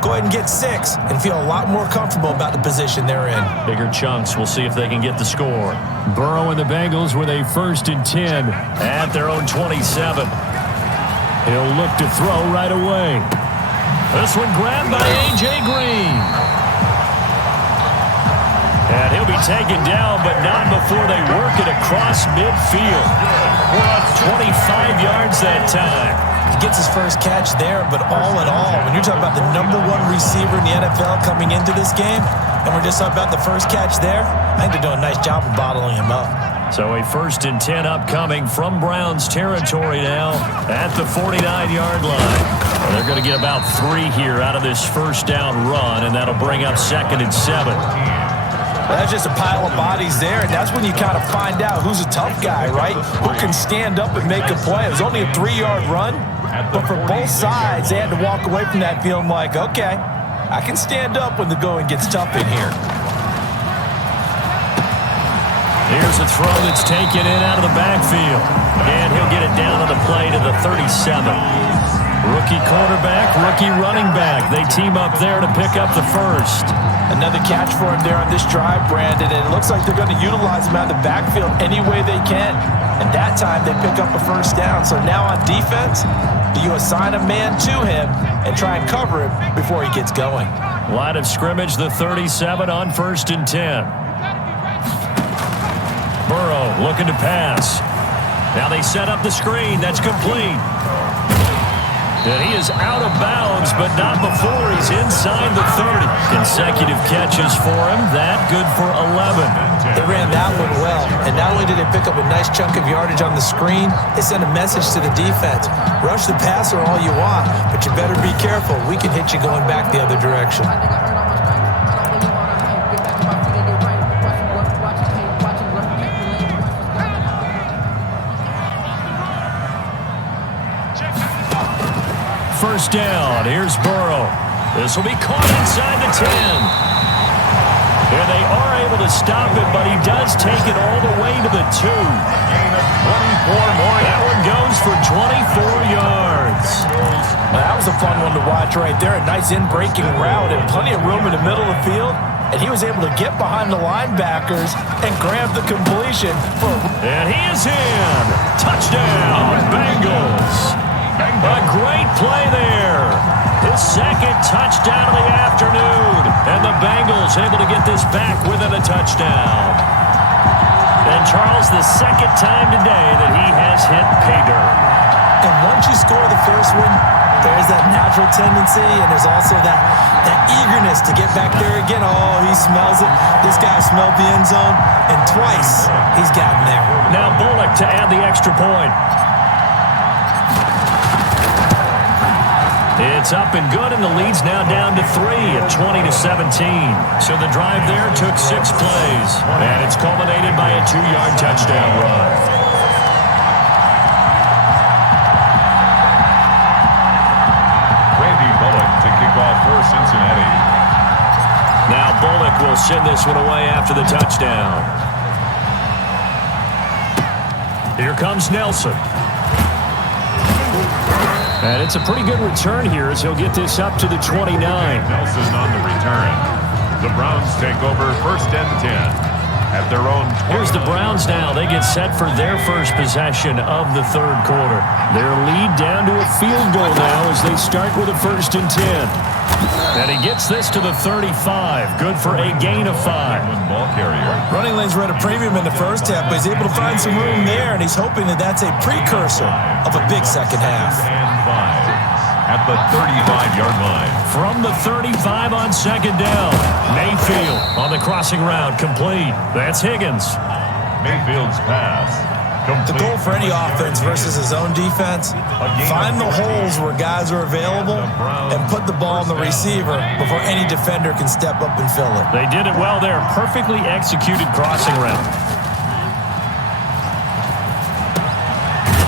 Go ahead and get 6 and feel a lot more comfortable about the position they're in. Bigger chunks. We'll see if they can get the score. Burrow and the Bengals with a 1st and 10 at their own 27. He'll look to throw right away. This one grabbed by A.J. Green. And he'll be taken down, but not before they work it across midfield. We're up 25 yards that time. He gets his first catch there, but all in all, when you're talking about the #1 receiver in the NFL coming into this game, and we're just talking about the first catch there, I think they're doing a nice job of bottling him up. So a 1st and 10 upcoming from Browns territory now at the 49-yard line. They're going to get about 3 here out of this first down run, and that'll bring up 2nd and 7. That's just a pile of bodies there, and that's when you kind of find out who's a tough guy, right? Who can stand up and make a play. It was only a 3-yard run, but for both sides, they had to walk away from that feeling like, okay, I can stand up when the going gets tough in here. Here's a throw that's taken in out of the backfield. And he'll get it down on the play to the 37. Rookie quarterback, rookie running back. They team up there to pick up the first. Another catch for him there on this drive, Brandon, and it looks like they're going to utilize him out of the backfield any way they can. And that time they pick up a first down. So now on defense, you assign a man to him and try and cover him before he gets going. Line of scrimmage, the 37 on 1st and 10. Burrow looking to pass. Now they set up the screen. That's complete. And he is out of bounds but not before he's inside the 30. Consecutive catches for him. That good for 11. They ran that one well, and not only did they pick up a nice chunk of yardage on the screen, they sent a message to the defense. Rush the passer all you want, but you better be careful. We can hit you going back the other direction. First down. Here's Burrow. This will be caught inside the 10. And they are able to stop it, but he does take it all the way to the 2. Gain of 24 more. That one goes for 24 yards. Well, that was a fun one to watch right there. A nice in-breaking route and plenty of room in the middle of the field. And he was able to get behind the linebackers and grab the completion. And he is in. Touchdown, Bengals. A great play there. His second touchdown of the afternoon. And the Bengals able to get this back within a touchdown. And Charles, the second time today that he has hit pay dirt. And once you score the first one, there's that natural tendency, and there's also that eagerness to get back there again. Oh, he smells it. This guy smelled the end zone, and twice he's gotten there. Now Bullock to add the extra point. It's up and good, and the lead's now down to 3 at 20-17. So the drive there took 6 plays, and it's culminated by a 2-yard touchdown run. Randy Bullock to kick off for Cincinnati. Now Bullock will send this one away after the touchdown. Here comes Nelson. And it's a pretty good return here as he'll get this up to the 29. Nelson on the return. The Browns take over first and 10 at their own 20. Here's the Browns now. They get set for their first possession of the third quarter. Their lead down to a field goal now as they start with a first and 10. And he gets this to the 35. Good for a gain of 5. Ball carrier. Running lanes were at a premium in the first half, but he's able to find some room there, and he's hoping that that's a precursor of a big second half. At the 35-yard line. From the 35 on second down. Mayfield on the crossing route, complete. That's Higgins. Mayfield's pass. The goal for any offense versus his own defense, find the holes where guys are available and put the ball in the receiver before any defender can step up and fill it. They did it well there. Perfectly executed crossing route.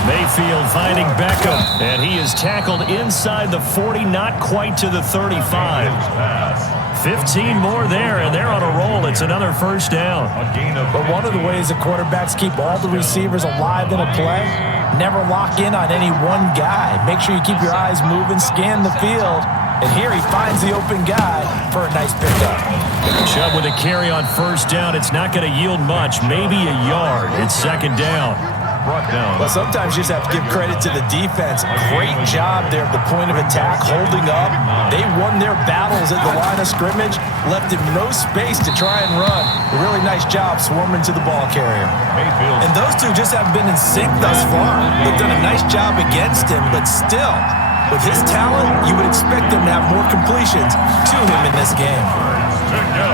Mayfield finding Beckham, and he is tackled inside the 40, not quite to the 35. 15 more there, and they're on a roll. It's another first down. But one of the ways that quarterbacks keep all the receivers alive in a play, never lock in on any one guy. Make sure you keep your eyes moving, scan the field, and here he finds the open guy for a nice pickup. Chubb with a carry on first down. It's not going to yield much, maybe a yard. It's second down. Brought down. Well, sometimes you just have to give credit to the defense. Great job there at the point of attack, holding up. They won their battles at the line of scrimmage, left him no space to try and run. A really nice job swarming to the ball carrier. Mayfield. And those two just haven't been in sync thus far. They've done a nice job against him, but still, with his talent, you would expect them to have more completions to him in this game. To go.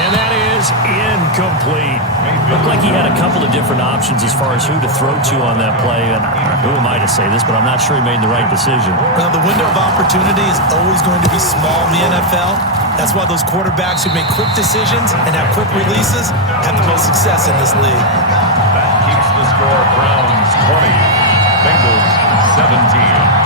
And that is incomplete. Looked like he had a couple of different options as far as who to throw to on that play. And who am I to say this, but I'm not sure he made the right decision. Well, the window of opportunity is always going to be small in the NFL. That's why those quarterbacks who make quick decisions and have quick releases have the most success in this league. That keeps the score Browns 20, Bengals 17.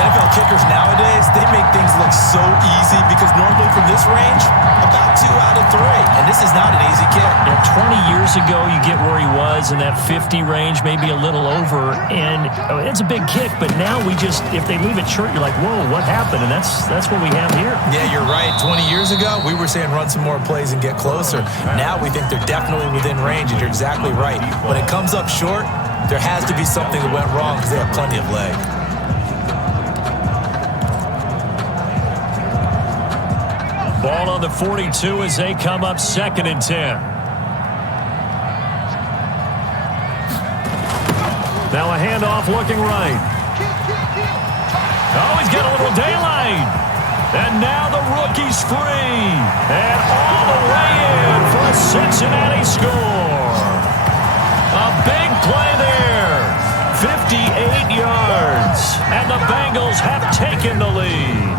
NFL kickers nowadays, they make things look so easy because normally from this range, about 2 out of 3. And this is not an easy kick. Yeah, 20 years ago, you get where he was in that 50 range, maybe a little over, and it's a big kick. But now we just, if they leave it short, you're like, whoa, what happened? And that's what we have here. Yeah, you're right. 20 years ago, we were saying run some more plays and get closer. Now we think they're definitely within range, and you're exactly right. When it comes up short, there has to be something that went wrong because they have plenty of leg. Ball on the 42 as they come up second and 10. Now a handoff looking right. Oh, he's got a little daylight. And now the rookie's free. And all the way in for a Cincinnati score. A big play there. 58 yards. And the Bengals have taken the lead.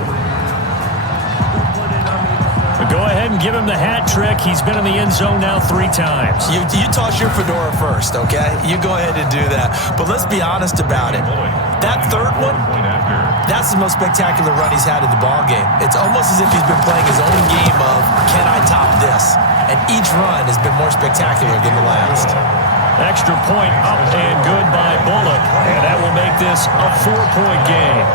Go ahead and give him the hat trick. He's been in the end zone now 3 times. You toss your fedora first, okay? You go ahead and do that. But let's be honest about it. That third one, that's the most spectacular run he's had in the ballgame. It's almost as if he's been playing his own game of, can I top this? And each run has been more spectacular than the last. Extra point up and good by Bullock. And that will make this a 4-point game.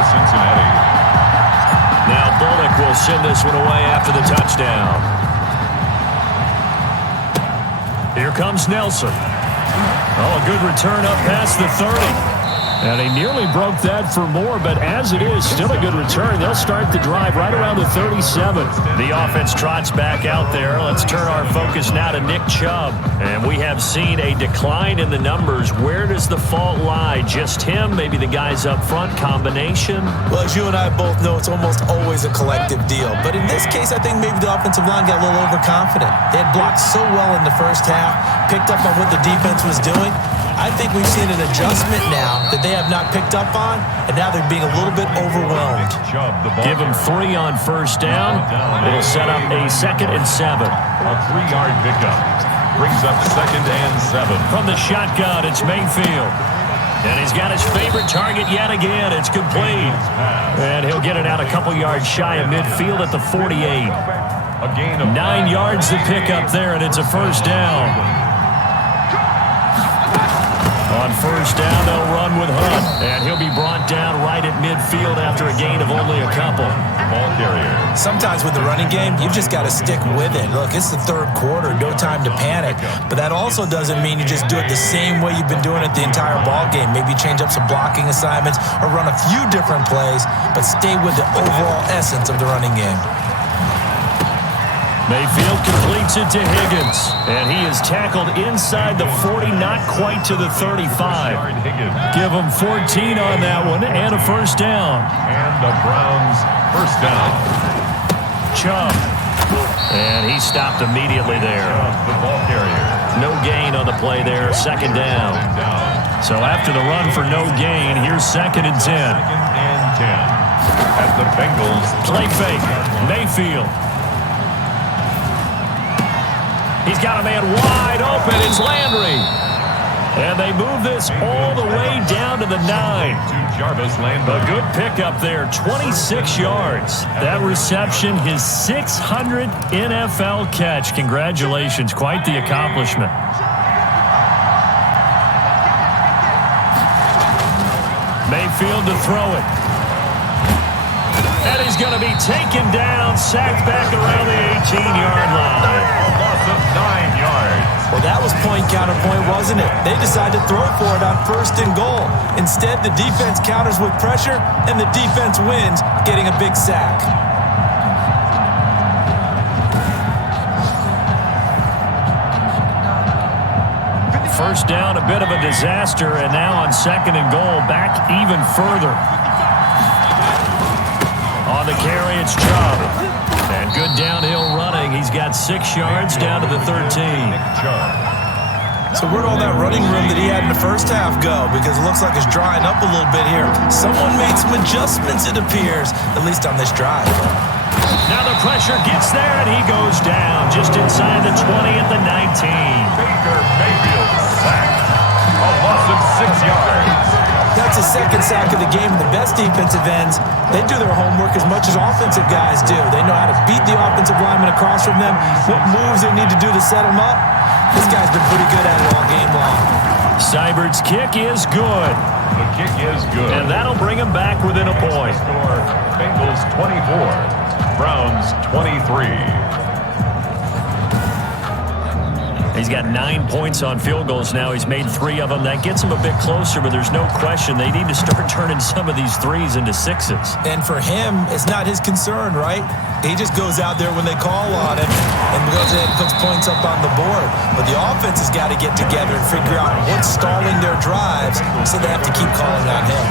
Cincinnati. Now Bullock will send this one away after the touchdown. Here comes Nelson. Oh, a good return up past the 30. And he nearly broke that for more, but as it is, still a good return. They'll start the drive right around the 37. The offense trots back out there. Let's turn our focus now to Nick Chubb. And we have seen a decline in the numbers. Where does the fault lie? Just him? Maybe the guys up front? Combination? Well, as you and I both know, it's almost always a collective deal. But in this case, I think maybe the offensive line got a little overconfident. They had blocked so well in the first half, picked up on what the defense was doing. I think we've seen an adjustment now that they have not picked up on, and now they're being a little bit overwhelmed. Give them 3 on first down. It'll set up a 2nd and 7. A 3-yard pickup brings up 2nd and 7. From the shotgun, it's Mayfield. And he's got his favorite target yet again. It's complete. And he'll get it out a couple yards shy of midfield at the 48. A gain of 9 yards to pick up there, and it's a first down. On first down, they'll run with Hunt. And he'll be brought down right at midfield after a gain of only a couple. Ball carrier. Sometimes with the running game, you've just got to stick with it. Look, it's the third quarter, no time to panic. But that also doesn't mean you just do it the same way you've been doing it the entire ball game. Maybe change up some blocking assignments or run a few different plays, but stay with the overall essence of the running game. Mayfield completes it to Higgins, and he is tackled inside the 40, not quite to the 35. Give him 14 on that one, and a first down. And the Browns first down. Chubb, and he stopped immediately there. The ball carrier. No gain on the play there, 2nd down. So after the run for no gain, here's 2nd and 10. 2nd and 10. At the Bengals. Play fake, Mayfield. He's got a man wide open. It's Landry. And they move this all the way down to the 9. To Jarvis Landry. A good pickup there, 26 yards. That reception, his 600th NFL catch. Congratulations. Quite the accomplishment. Mayfield to throw it. And he's going to be taken down, sacked back around the 18-yard line. Loss of 9 yards. Well, that was point counterpoint, wasn't it? They decided to throw for it on 1st and goal. Instead, the defense counters with pressure, and the defense wins, getting a big sack. First down, a bit of a disaster, and now on 2nd and goal, back even further. On the carry, it's Chubb. And good downhill running. He's got 6 yards down to the 13. So where'd all that running room that he had in the first half go? Because it looks like it's drying up a little bit here. Someone made some adjustments, it appears, at least on this drive. Now the pressure gets there, and he goes down just inside the 20 at the 19. Baker Mayfield sacked. A loss of 6 yards. That's a 2nd sack of the game. The best defensive ends, they do their homework as much as offensive guys do. They know how to beat the offensive lineman across from them, what moves they need to do to set them up. This guy's been pretty good at it all game long. Seibert's kick is good. The kick is good. And that'll bring him back within a point. Score, Bengals 24, Browns 23. He's got 9 points on field goals now. He's made 3 of them. That gets him a bit closer, but there's no question they need to start turning some of these 3s into 6s. And for him, it's not his concern, right? He just goes out there when they call on him and goes in and puts points up on the board. But the offense has got to get together and figure out what's stalling their drives, so they have to keep calling on him.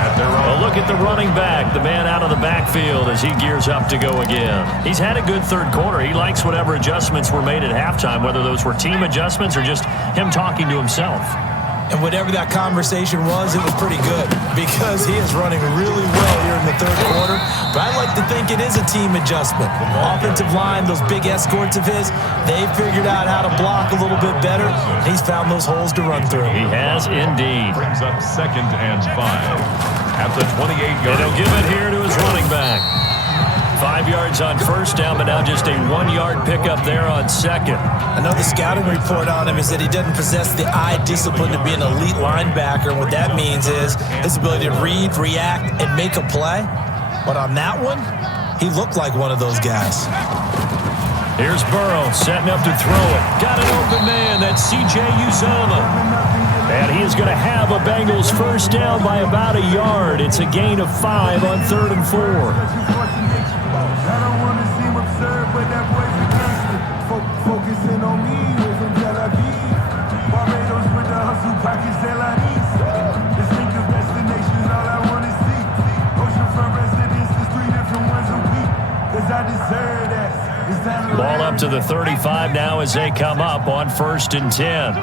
Well, look at the running back, the man out of the backfield as he gears up to go again. He's had a good third quarter. He likes whatever adjustments were made at halftime, whether those were team adjustments or just him talking to himself. And whatever that conversation was, it was pretty good because he is running really well here in the third quarter. But I like to think it is a team adjustment. Offensive line, those big escorts of his, they figured out how to block a little bit better. He's found those holes to run through. He has indeed. Brings up 2nd and 5 at the 28-yard. And he'll give it here to his running back. 5 yards on first down, but now just a 1-yard pickup there on second. I know the scouting report on him is that he doesn't possess the eye discipline to be an elite linebacker. And what that means is his ability to read, react, and make a play. But on that one, he looked like one of those guys. Here's Burrow setting up to throw it. Got an open man. That's C.J. Uzomah. And he is going to have a Bengals first down by about a yard. It's a gain of 5 on 3rd and 4. But that boy's a gangster. Focusing on me, we're from Tel Aviv. Barbados with the hustle package de la Nice. Distinctive destinations, all I want to see. Oceanfront residences, 3 different ones a week. Cause I deserve that. It's time to Ball up to the 35 now as they come up on 1st and 10.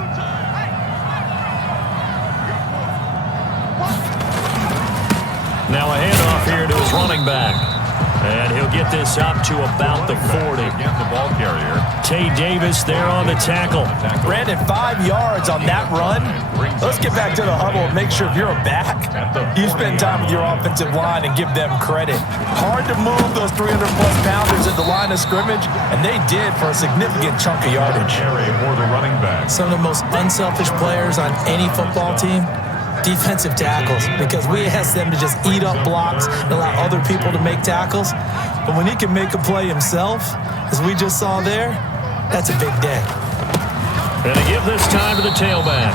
Now a handoff here to his running back. And he'll get this up to about the 40. Again, the ball carrier. Tay Davis there on the tackle. Brandon, 5 yards on that run. Let's get back to the huddle and make sure if you're a back, you spend time with your offensive line and give them credit. Hard to move those 300-plus pounders at the line of scrimmage, and they did for a significant chunk of yardage. For the running back. Some of the most unselfish players on any football team, defensive tackles, because we ask them to just eat up blocks and allow other people to make tackles. But when he can make a play himself, as we just saw there, that's a big day. And they give this time to the tailback.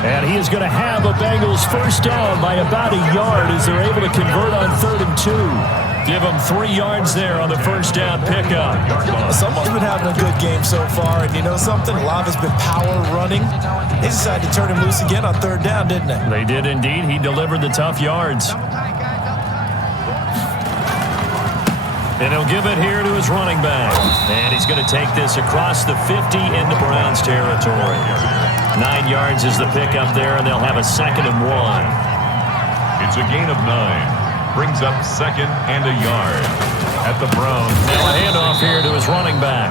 And he is going to have a Bengals first down by about a yard as they're able to convert on 3rd and 2. Give him 3 yards there on the first down pickup. Someone's been having a good game so far, and you know something? A lot of it's been power running. They decided to turn him loose again on 3rd down, didn't they? They did indeed. He delivered the tough yards. And he'll give it here to his running back. And he's going to take this across the 50 into Browns territory. 9 yards is the pickup there, and they'll have a 2nd and 1. It's a gain of 9. Brings up 2nd and a yard at the Browns. Now a handoff here to his running back.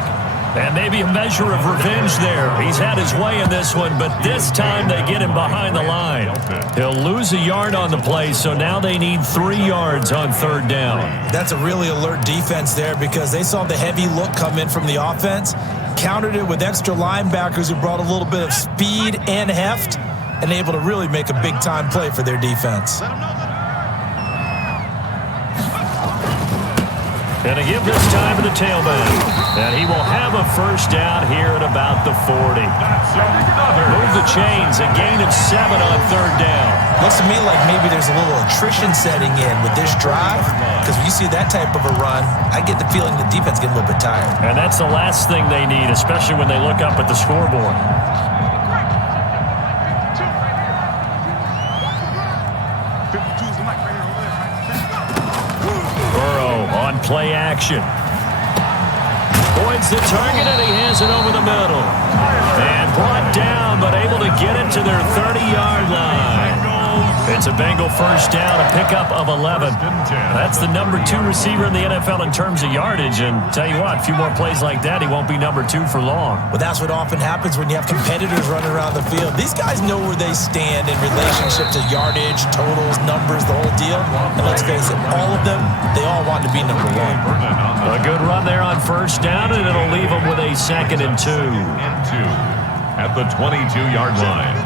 And maybe a measure of revenge there. He's had his way in this one, but this time they get him behind the line. He'll lose a yard on the play, so now they need 3 yards on 3rd down. That's a really alert defense there because they saw the heavy look come in from the offense, countered it with extra linebackers who brought a little bit of speed and heft, and able to really make a big-time play for their defense. And to give this time to the tailback. And he will have a first down here at about the 40. Move the chains, a gain of 7 on 3rd down. Looks to me like maybe there's a little attrition setting in with this drive, because when you see that type of a run, I get the feeling the defense getting a little bit tired. And that's the last thing they need, especially when they look up at the scoreboard. Play action. Points the target, and he has it over the middle. And brought down, but able to get it to their 30-yard line. It's a Bengal first down, a pickup of 11. That's the number 2 receiver in the NFL in terms of yardage. And tell you what, a few more plays like that, he won't be number 2 for long. Well, that's what often happens when you have competitors running around the field. These guys know where they stand in relationship to yardage, totals, numbers, the whole deal. And let's face it, all of them, they all want to be number 1. A good run there on first down, and it'll leave them with a 2nd and 2. At the 22-yard line.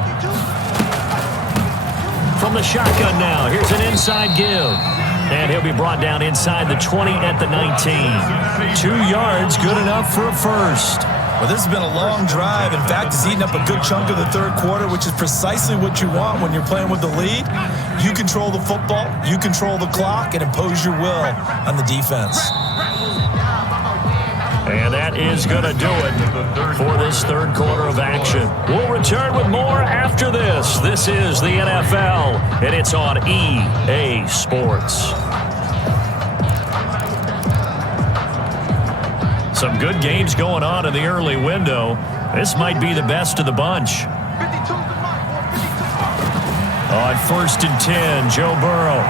From the shotgun now, here's an inside give. And he'll be brought down inside the 20 at the 19. 2 yards, good enough for a first. Well, this has been a long drive. In fact, it's eaten up a good chunk of the third quarter, which is precisely what you want when you're playing with the lead. You control the football, you control the clock, and impose your will on the defense. And that is going to do it for this third quarter of action. We'll return with more after this. This is the NFL, and it's on EA Sports. Some good games going on in the early window. This might be the best of the bunch. On 1st and 10, Joe Burrow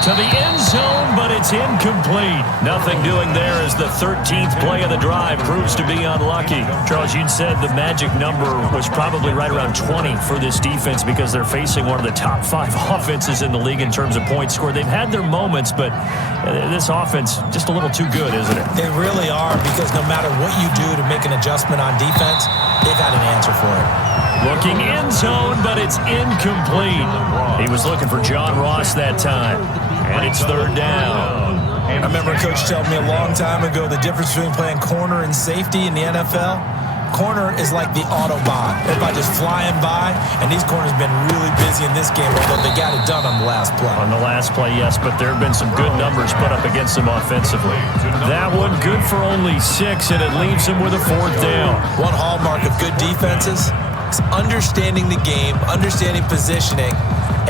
to the end zone, but it's incomplete. Nothing doing there as the 13th play of the drive proves to be unlucky. Charles, you'd said the magic number was probably right around 20 for this defense because they're facing one of the top 5 offenses in the league in terms of points scored. They've had their moments, but this offense just a little too good, isn't it? They really are, because no matter what you do to make an adjustment on defense, they've had an answer for it. Looking end zone, but it's incomplete. He was looking for John Ross that time. And it's third down. I remember Coach telling me a long time ago the difference between playing corner and safety in the NFL. Corner is like the Autobahn. Everybody just flying by, and these corners have been really busy in this game, although they got it done on the last play. On the last play, yes, but there have been some good numbers put up against them offensively. That one good for only 6, and it leaves them with a fourth down. One hallmark of good defenses is understanding the game, understanding positioning,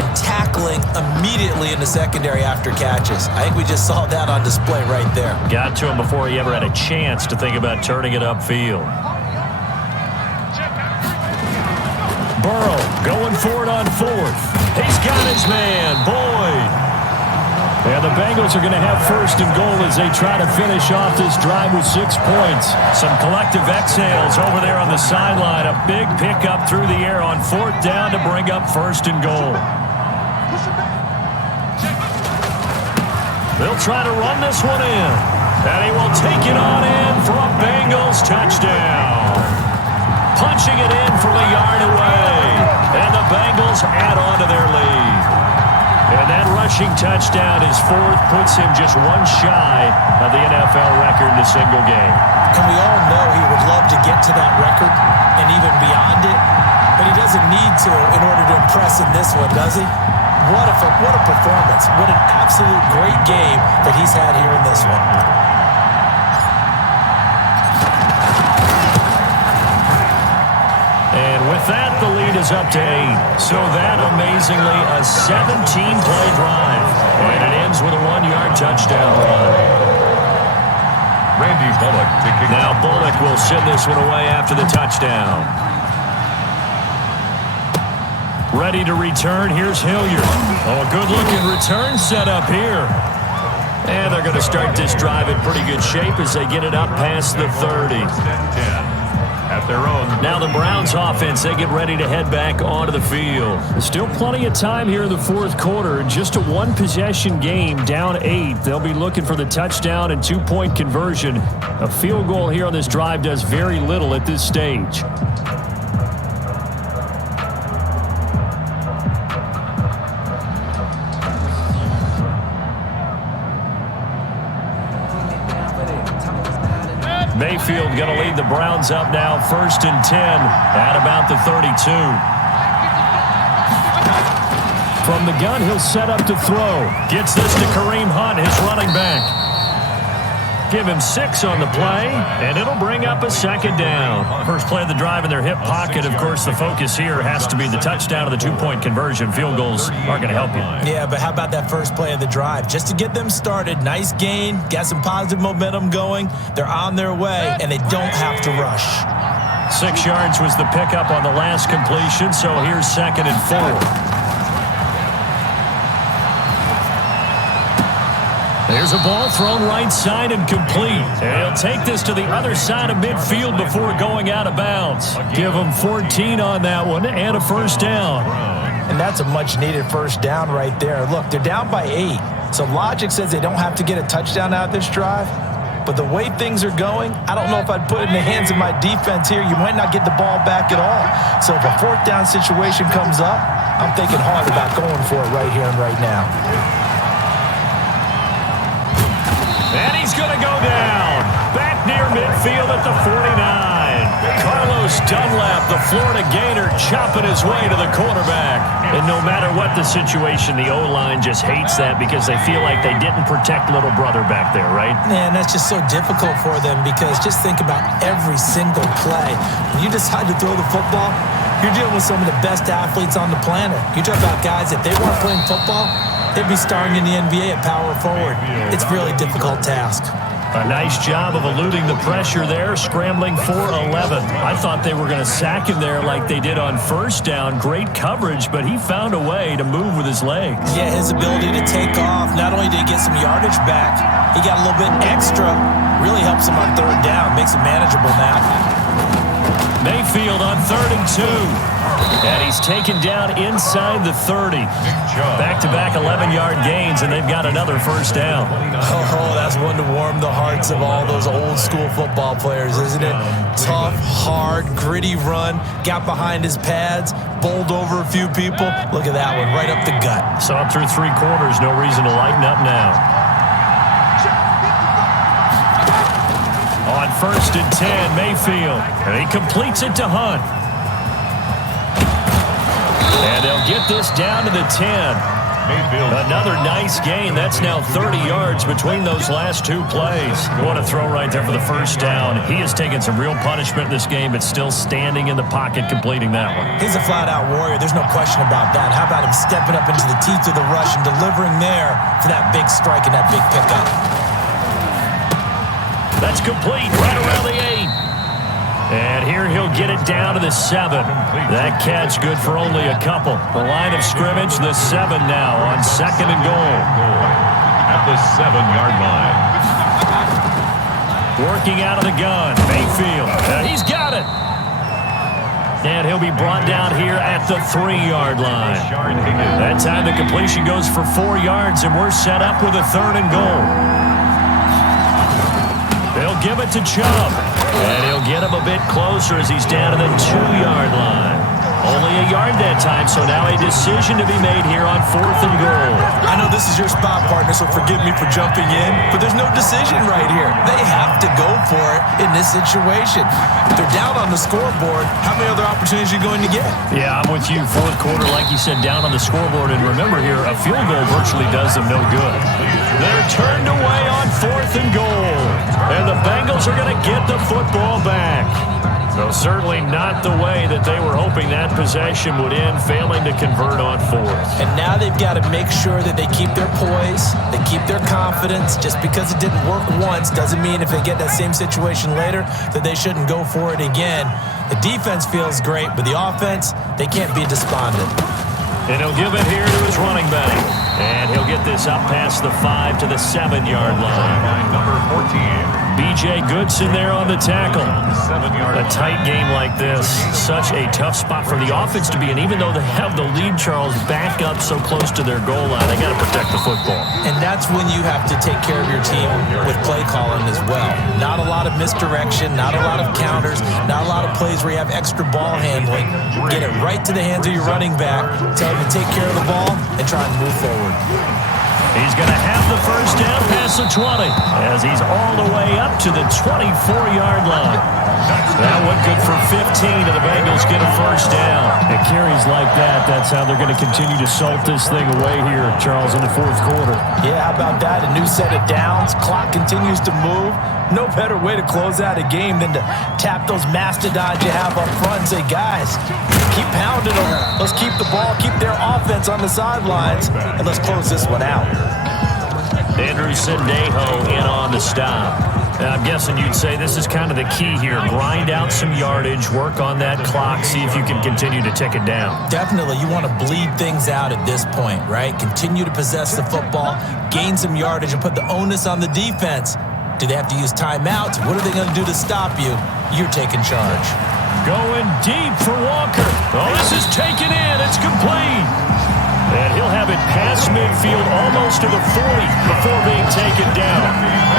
and tackling immediately in the secondary after catches. I think we just saw that on display right there. Got to him before he ever had a chance to think about turning it upfield. Burrow going for it on 4th. He's got his man, Boyd. And the Bengals are going to have 1st and goal as they try to finish off this drive with 6 points. Some collective exhales over there on the sideline. A big pickup through the air on 4th down to bring up 1st and goal. They'll try to run this one in. And he will take it on in for a Bengals touchdown. Punching it in from a yard away. And the Bengals add on to their lead. And that rushing touchdown, his 4th, puts him just one shy of the NFL record in a single game. And we all know he would love to get to that record and even beyond it, but he doesn't need to in order to impress in this one, does he? What a performance. What an absolute great game that he's had here in this one. And with that, the lead is up to 8. So that, amazingly, a 17-play drive. And it ends with a 1-yard touchdown run. Randy Bullock taking. Now Bullock will send this one away after the touchdown. Ready to return. Here's Hilliard. Oh, a good-looking return set up here. And they're going to start this drive in pretty good shape as they get it up past the 30. At their own. Now the Browns offense, they get ready to head back onto the field. There's still plenty of time here in the 4th quarter. Just a 1-possession game, down 8. They'll be looking for the touchdown and 2-point conversion. A field goal here on this drive does very little at this stage. Mayfield going to lead the Browns up now, 1st and 10 at about the 32. From the gun, he'll set up to throw. Gets this to Kareem Hunt, his running back. Give him 6 on the play, and it'll bring up a 2nd down. First play of the drive in their hip pocket. Of course, the focus here has to be the touchdown and the 2-point conversion. Field goals aren't going to help you. Yeah, but how about that first play of the drive? Just to get them started, nice gain, got some positive momentum going. They're on their way, and they don't have to rush. 6 yards was the pickup on the last completion, so here's 2nd and 4. There's a ball thrown right side and complete. And he'll take this to the other side of midfield before going out of bounds. Give him 14 on that one and a 1st down. And that's a much-needed 1st down right there. Look, they're down by 8. So logic says they don't have to get a touchdown out of this drive. But the way things are going, I don't know if I'd put it in the hands of my defense here. You might not get the ball back at all. So if a 4th down situation comes up, I'm thinking hard about going for it right here and right now. And he's going to go down. Back near midfield at the 49. Carlos Dunlap, the Florida Gator, chopping his way to the quarterback. And no matter what the situation, the O-line just hates that because they feel like they didn't protect little brother back there, right? Man, that's just so difficult for them because just think about every single play. When you decide to throw the football, you're dealing with some of the best athletes on the planet. You talk about guys, if they weren't playing football, they'd be starring in the NBA at power forward. It's a really difficult task. A nice job of eluding the pressure there, scrambling for 11. I thought they were going to sack him there like they did on first down. Great coverage, but he found a way to move with his legs. Yeah, his ability to take off, not only did he get some yardage back, he got a little bit extra. Really helps him on third down, makes it manageable now. Mayfield on 3rd and 2. And he's taken down inside the 30. Back-to-back 11-yard gains, and they've got another first down. Oh, that's one to warm the hearts of all those old-school football players, isn't it? Tough, hard, gritty run, got behind his pads, bowled over a few people. Look at that one, right up the gut. Saw it through 3 quarters, no reason to lighten up now. On 1st and 10, Mayfield. And he completes it to Hunt. And they'll get this down to the 10. Another nice gain. That's now 30 yards between those last 2 plays. What a throw right there for the first down. He has taken some real punishment in this game, but still standing in the pocket completing that one. He's a flat-out warrior. There's no question about that. How about him stepping up into the teeth of the rush and delivering there for that big strike and that big pickup? That's complete right around the 8. And here he'll get it down to the 7. That catch good for only a couple. The line of scrimmage, the 7 now on 2nd and goal. At the 7-yard line. Working out of the gun, Mayfield. He's got it. And he'll be brought down here at the 3-yard line. That time the completion goes for 4 yards, and we're set up with a 3rd and goal. They'll give it to Chubb. And he'll get him a bit closer as he's down to the 2-yard line. Only a yard that time, so now a decision to be made here on 4th and goal. I know this is your spot, partner, so forgive me for jumping in, but there's no decision right here. They have to go for it in this situation. If they're down on the scoreboard, how many other opportunities are you going to get? Yeah, I'm with you. 4th quarter, like you said, down on the scoreboard. And remember here, a field goal virtually does them no good. They're turned away on 4th and goal. And the Bengals are going to get the football back. So certainly not the way that they were hoping that possession would end, failing to convert on 4th. And now they've got to make sure that they keep their poise, they keep their confidence. Just because it didn't work once doesn't mean if they get that same situation later that they shouldn't go for it again. The defense feels great, but the offense, they can't be despondent. And he'll give it here to his running back. And he'll get this up past the 5 to the 7-yard line. Number 14. B.J. Goodson there on the tackle. A tight game like this, such a tough spot for the offense to be in. Even though they have the lead, Charles, back up so close to their goal line, they got to protect the football. And that's when you have to take care of your team with play calling as well. Not a lot of misdirection, not a lot of counters, not a lot of plays where you have extra ball handling. Get it right to the hands of your running back, tell him to take care of the ball, and try and move forward. He's going to have the first down past the 20 as he's all the way up to the 24-yard line. That one good for 15, and the Bengals get a first down. It carries like that. That's how they're going to continue to salt this thing away here, Charles, in the 4th quarter. Yeah, how about that? A new set of downs. Clock continues to move. No better way to close out a game than to tap those mastodons you have up front and say, guys, keep pounding them. Let's keep the ball, keep their offense on the sidelines, and let's close this one out. Andrew Sendejo in on the stop. I'm guessing you'd say this is kind of the key here. Grind out some yardage, work on that clock, see if you can continue to tick it down. Definitely. You want to bleed things out at this point, right? Continue to possess the football, gain some yardage, and put the onus on the defense. Do they have to use timeouts? What are they going to do to stop you? You're taking charge. Going deep for Walker. Oh, this is taken in. It's complete. And he'll have it past midfield almost to the 40 before being taken down.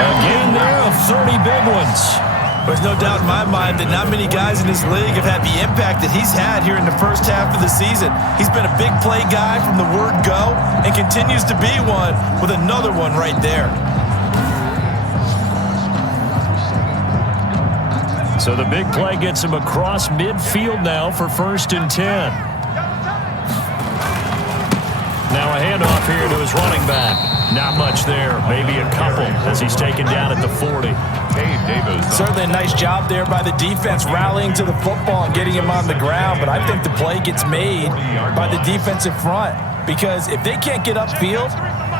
A gain there of 30 big ones. There's no doubt in my mind that not many guys in this league have had the impact that he's had here in the first half of the season. He's been a big play guy from the word go and continues to be one with another one right there. So the big play gets him across midfield now for 1st and 10. Now a handoff here to his running back. Not much there, maybe a couple as he's taken down at the 40. Certainly a nice job there by the defense rallying to the football and getting him on the ground, but I think the play gets made by the defensive front because if they can't get upfield,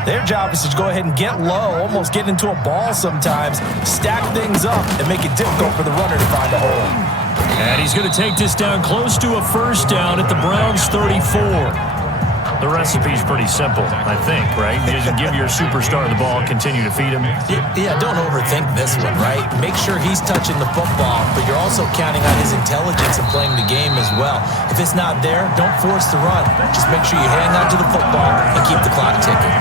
their job is to go ahead and get low, almost get into a ball sometimes, stack things up, and make it difficult for the runner to find a hole. And he's going to take this down close to a 1st down at the Browns' 34. The recipe's pretty simple, I think, right? You just give your superstar the ball, continue to feed him. Yeah, don't overthink this one, right? Make sure he's touching the football, but you're also counting on his intelligence and playing the game as well. If it's not there, don't force the run. Just make sure you hang on to the football and keep the clock ticking.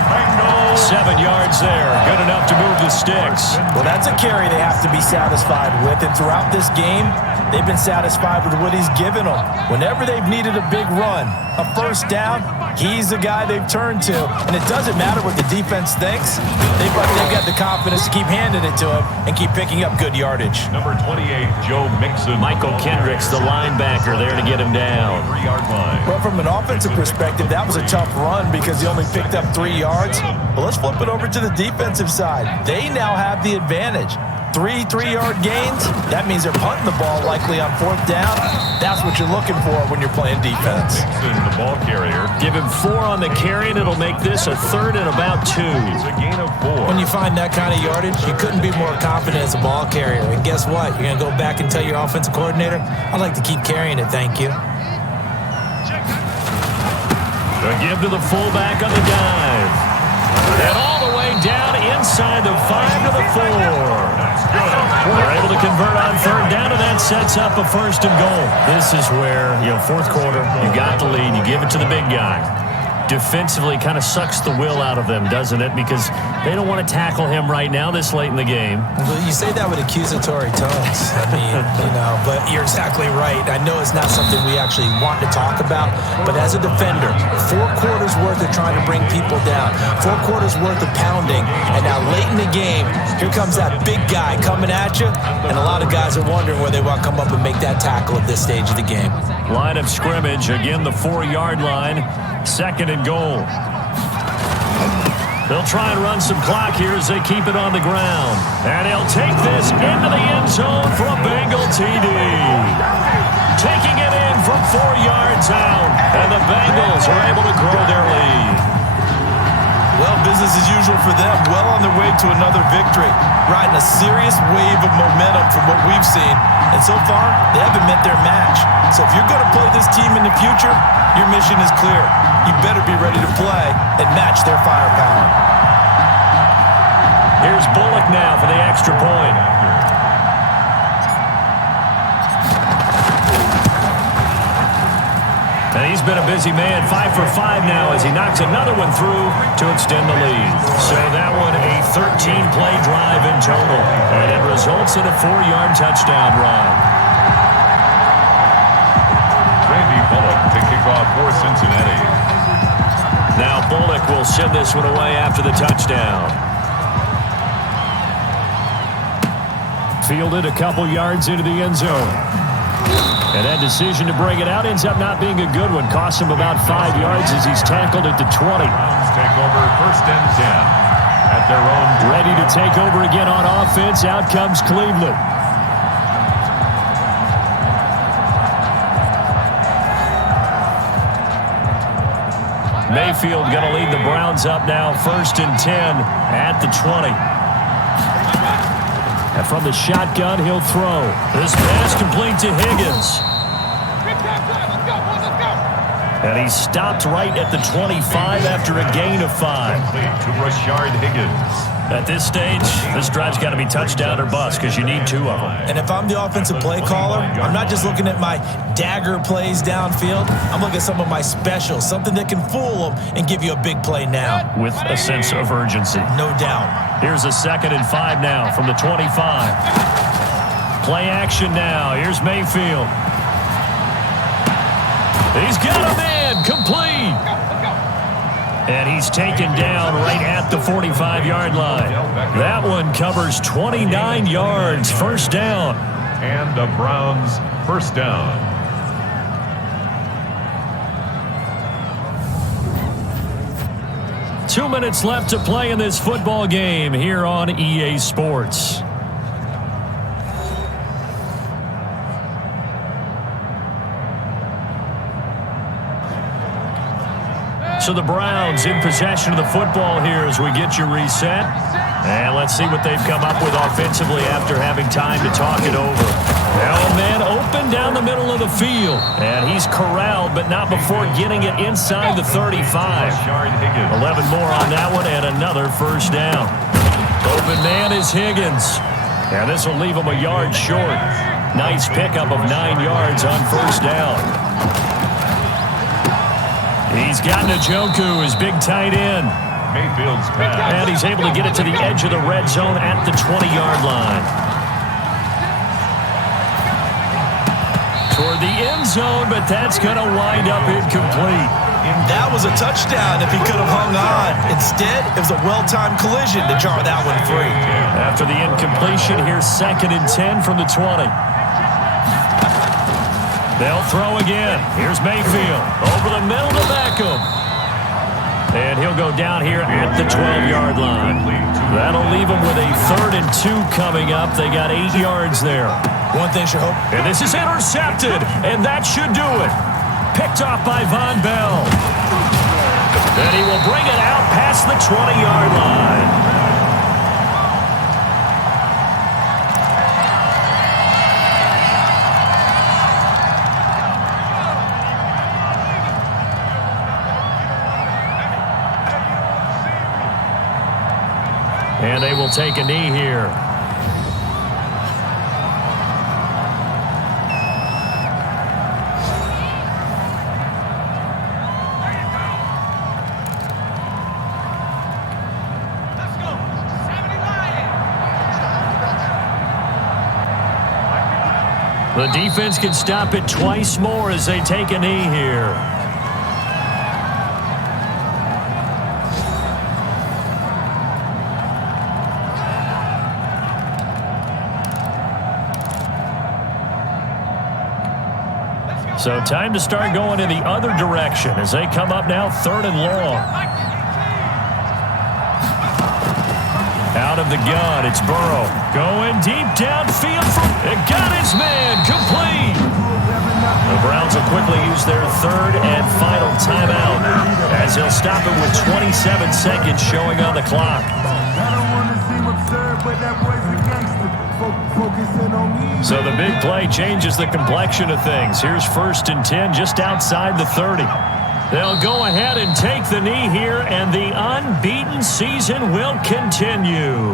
7 yards there, good enough to move the sticks. Well, that's a carry they have to be satisfied with, and throughout this game, they've been satisfied with what he's given them. Whenever they've needed a big run, a 1st down, he's the guy they've turned to. And it doesn't matter what the defense thinks. They've got the confidence to keep handing it to him and keep picking up good yardage. Number 28, Joe Mixon. Michael Kendricks, the linebacker, there to get him down. 3-yard line. Well, from an offensive perspective, that was a tough run because he only picked up 3 yards. But let's flip it over to the defensive side. They now have the advantage. 3 3-yard gains, that means they're punting the ball likely on 4th down. That's what you're looking for when you're playing defense. Mixon, the ball carrier. Give him 4 on the carry, and it'll make this a 3rd and about 2. It's a gain of 4. When you find that kind of yardage, you couldn't be more confident as a ball carrier. And guess what? You're going to go back and tell your offensive coordinator, I'd like to keep carrying it, thank you. A give to the fullback on the dive. And all the way down inside the 5 to the 4. They're able to convert on 3rd down, and that sets up a 1st and goal. This is where, 4th quarter, you got the lead, you give it to the big guy. Defensively kind of sucks the will out of them, doesn't it? Because they don't want to tackle him right now this late in the game. Well, you say that with accusatory tones. I mean, but you're exactly right. I know it's not something we actually want to talk about, but as a defender, 4 quarters worth of trying to bring people down, 4 quarters worth of pounding, and now late in the game, here comes that big guy coming at you, and a lot of guys are wondering where they want to come up and make that tackle at this stage of the game. Line of scrimmage, again the 4-yard line. 2nd and goal. They'll try and run some clock here as they keep it on the ground. And he'll take this into the end zone for a Bengal TD. Taking it in from 4 yards out. And the Bengals are able to grow their lead. Well, business as usual for them. Well on their way to another victory. Riding a serious wave of momentum from what we've seen. And so far, they haven't met their match. So if you're going to play this team in the future, your mission is clear. You better be ready to play and match their firepower. Here's Bullock now for the extra point. And he's been a busy man, 5 for 5 now as he knocks another one through to extend the lead. So that one a 13-play drive in total. And it results in a 4-yard touchdown run. Randy Bullock to kick off for Cincinnati. Now Bullock will send this one away after the touchdown. Fielded a couple yards into the end zone. And that decision to bring it out ends up not being a good one. Costs him about 5 yards as he's tackled at the 20. Browns take over 1st and 10 at their own. Ready to take over again on offense. Out comes Cleveland. Mayfield going to lead the Browns up now, 1st and 10 at the 20. And from the shotgun, he'll throw. This pass complete to Higgins. And he's stopped right at the 25 after a gain of 5. Complete to Rashard Higgins. At this stage, this drive's got to be touchdown or bust because you need 2 of them. And if I'm the offensive play caller, I'm not just looking at my dagger plays downfield. I'm looking at some of my specials, something that can fool them and give you a big play now. With a sense of urgency. No doubt. Here's a 2nd and 5 now from the 25. Play action now. Here's Mayfield. He's got him in. Complete. And he's taken down right at the 45-yard line. That one covers 29 yards. 1st down. And the Browns first down. Two minutes left to play in this football game here on EA Sports. So the Browns in possession of the football here as we get you reset. And let's see what they've come up with offensively after having time to talk it over. Now a man open down the middle of the field. And he's corralled, but not before getting it inside the 35. 11 more on that one and another first down. Open man is Higgins. And this will leave him a yard short. Nice pickup of 9 yards on first down. He's got Njoku, his big tight end. Mayfield's pass. And he's able to get it to the edge of the red zone at the 20-yard line. Toward the end zone, but that's going to wind up incomplete. That was a touchdown if he could have hung on. Instead, it was a well-timed collision to jar that one free. After the incompletion, here's 2nd and 10 from the 20. They'll throw again. Here's Mayfield. Over the middle to Beckham. And he'll go down here at the 12-yard line. That'll leave him with a 3rd and 2 coming up. They got 8 yards there. One thing should hope. And this is intercepted. And that should do it. Picked off by Von Bell. And he will bring it out past the 20-yard line. And they will take a knee here. The defense can stop it twice more as they take a knee here. So time to start going in the other direction as they come up now 3rd and long. Out of the gun, it's Burrow. Going deep downfield. It got his man complete. The Browns will quickly use their 3rd and final timeout as they'll stop it with 27 seconds showing on the clock. I don't want to seem absurd, but that boy's a gangster. Focusing on me. So the big play changes the complexion of things. Here's 1st and 10 just outside the 30. They'll go ahead and take the knee here, and the unbeaten season will continue.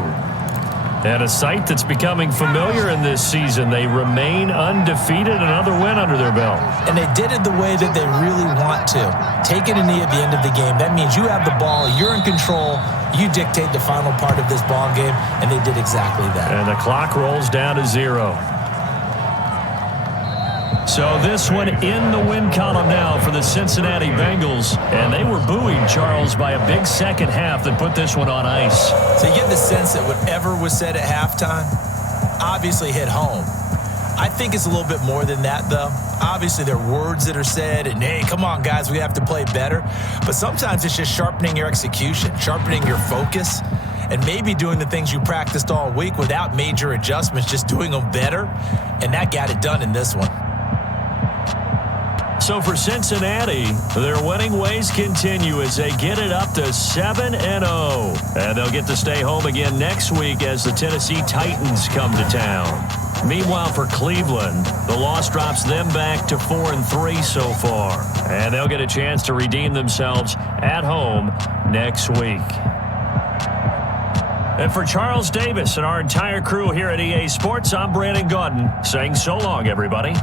And a sight that's becoming familiar in this season. They remain undefeated, another win under their belt. And they did it the way that they really want to. Taking a knee at the end of the game, that means you have the ball, you're in control, you dictate the final part of this ball game, and they did exactly that. And the clock rolls down to 0. So this one in the win column now for the Cincinnati Bengals. And they were booing Charles by a big second half that put this one on ice. So you get the sense that whatever was said at halftime obviously hit home. I think it's a little bit more than that, though. Obviously, there are words that are said, and, hey, come on, guys, we have to play better. But sometimes it's just sharpening your execution, sharpening your focus, and maybe doing the things you practiced all week without major adjustments, just doing them better. And that got it done in this one. So for Cincinnati, their winning ways continue as they get it up to 7-0. And they'll get to stay home again next week as the Tennessee Titans come to town. Meanwhile, for Cleveland, the loss drops them back to 4-3 so far. And they'll get a chance to redeem themselves at home next week. And for Charles Davis and our entire crew here at EA Sports, I'm Brandon Gaudin saying so long, everybody.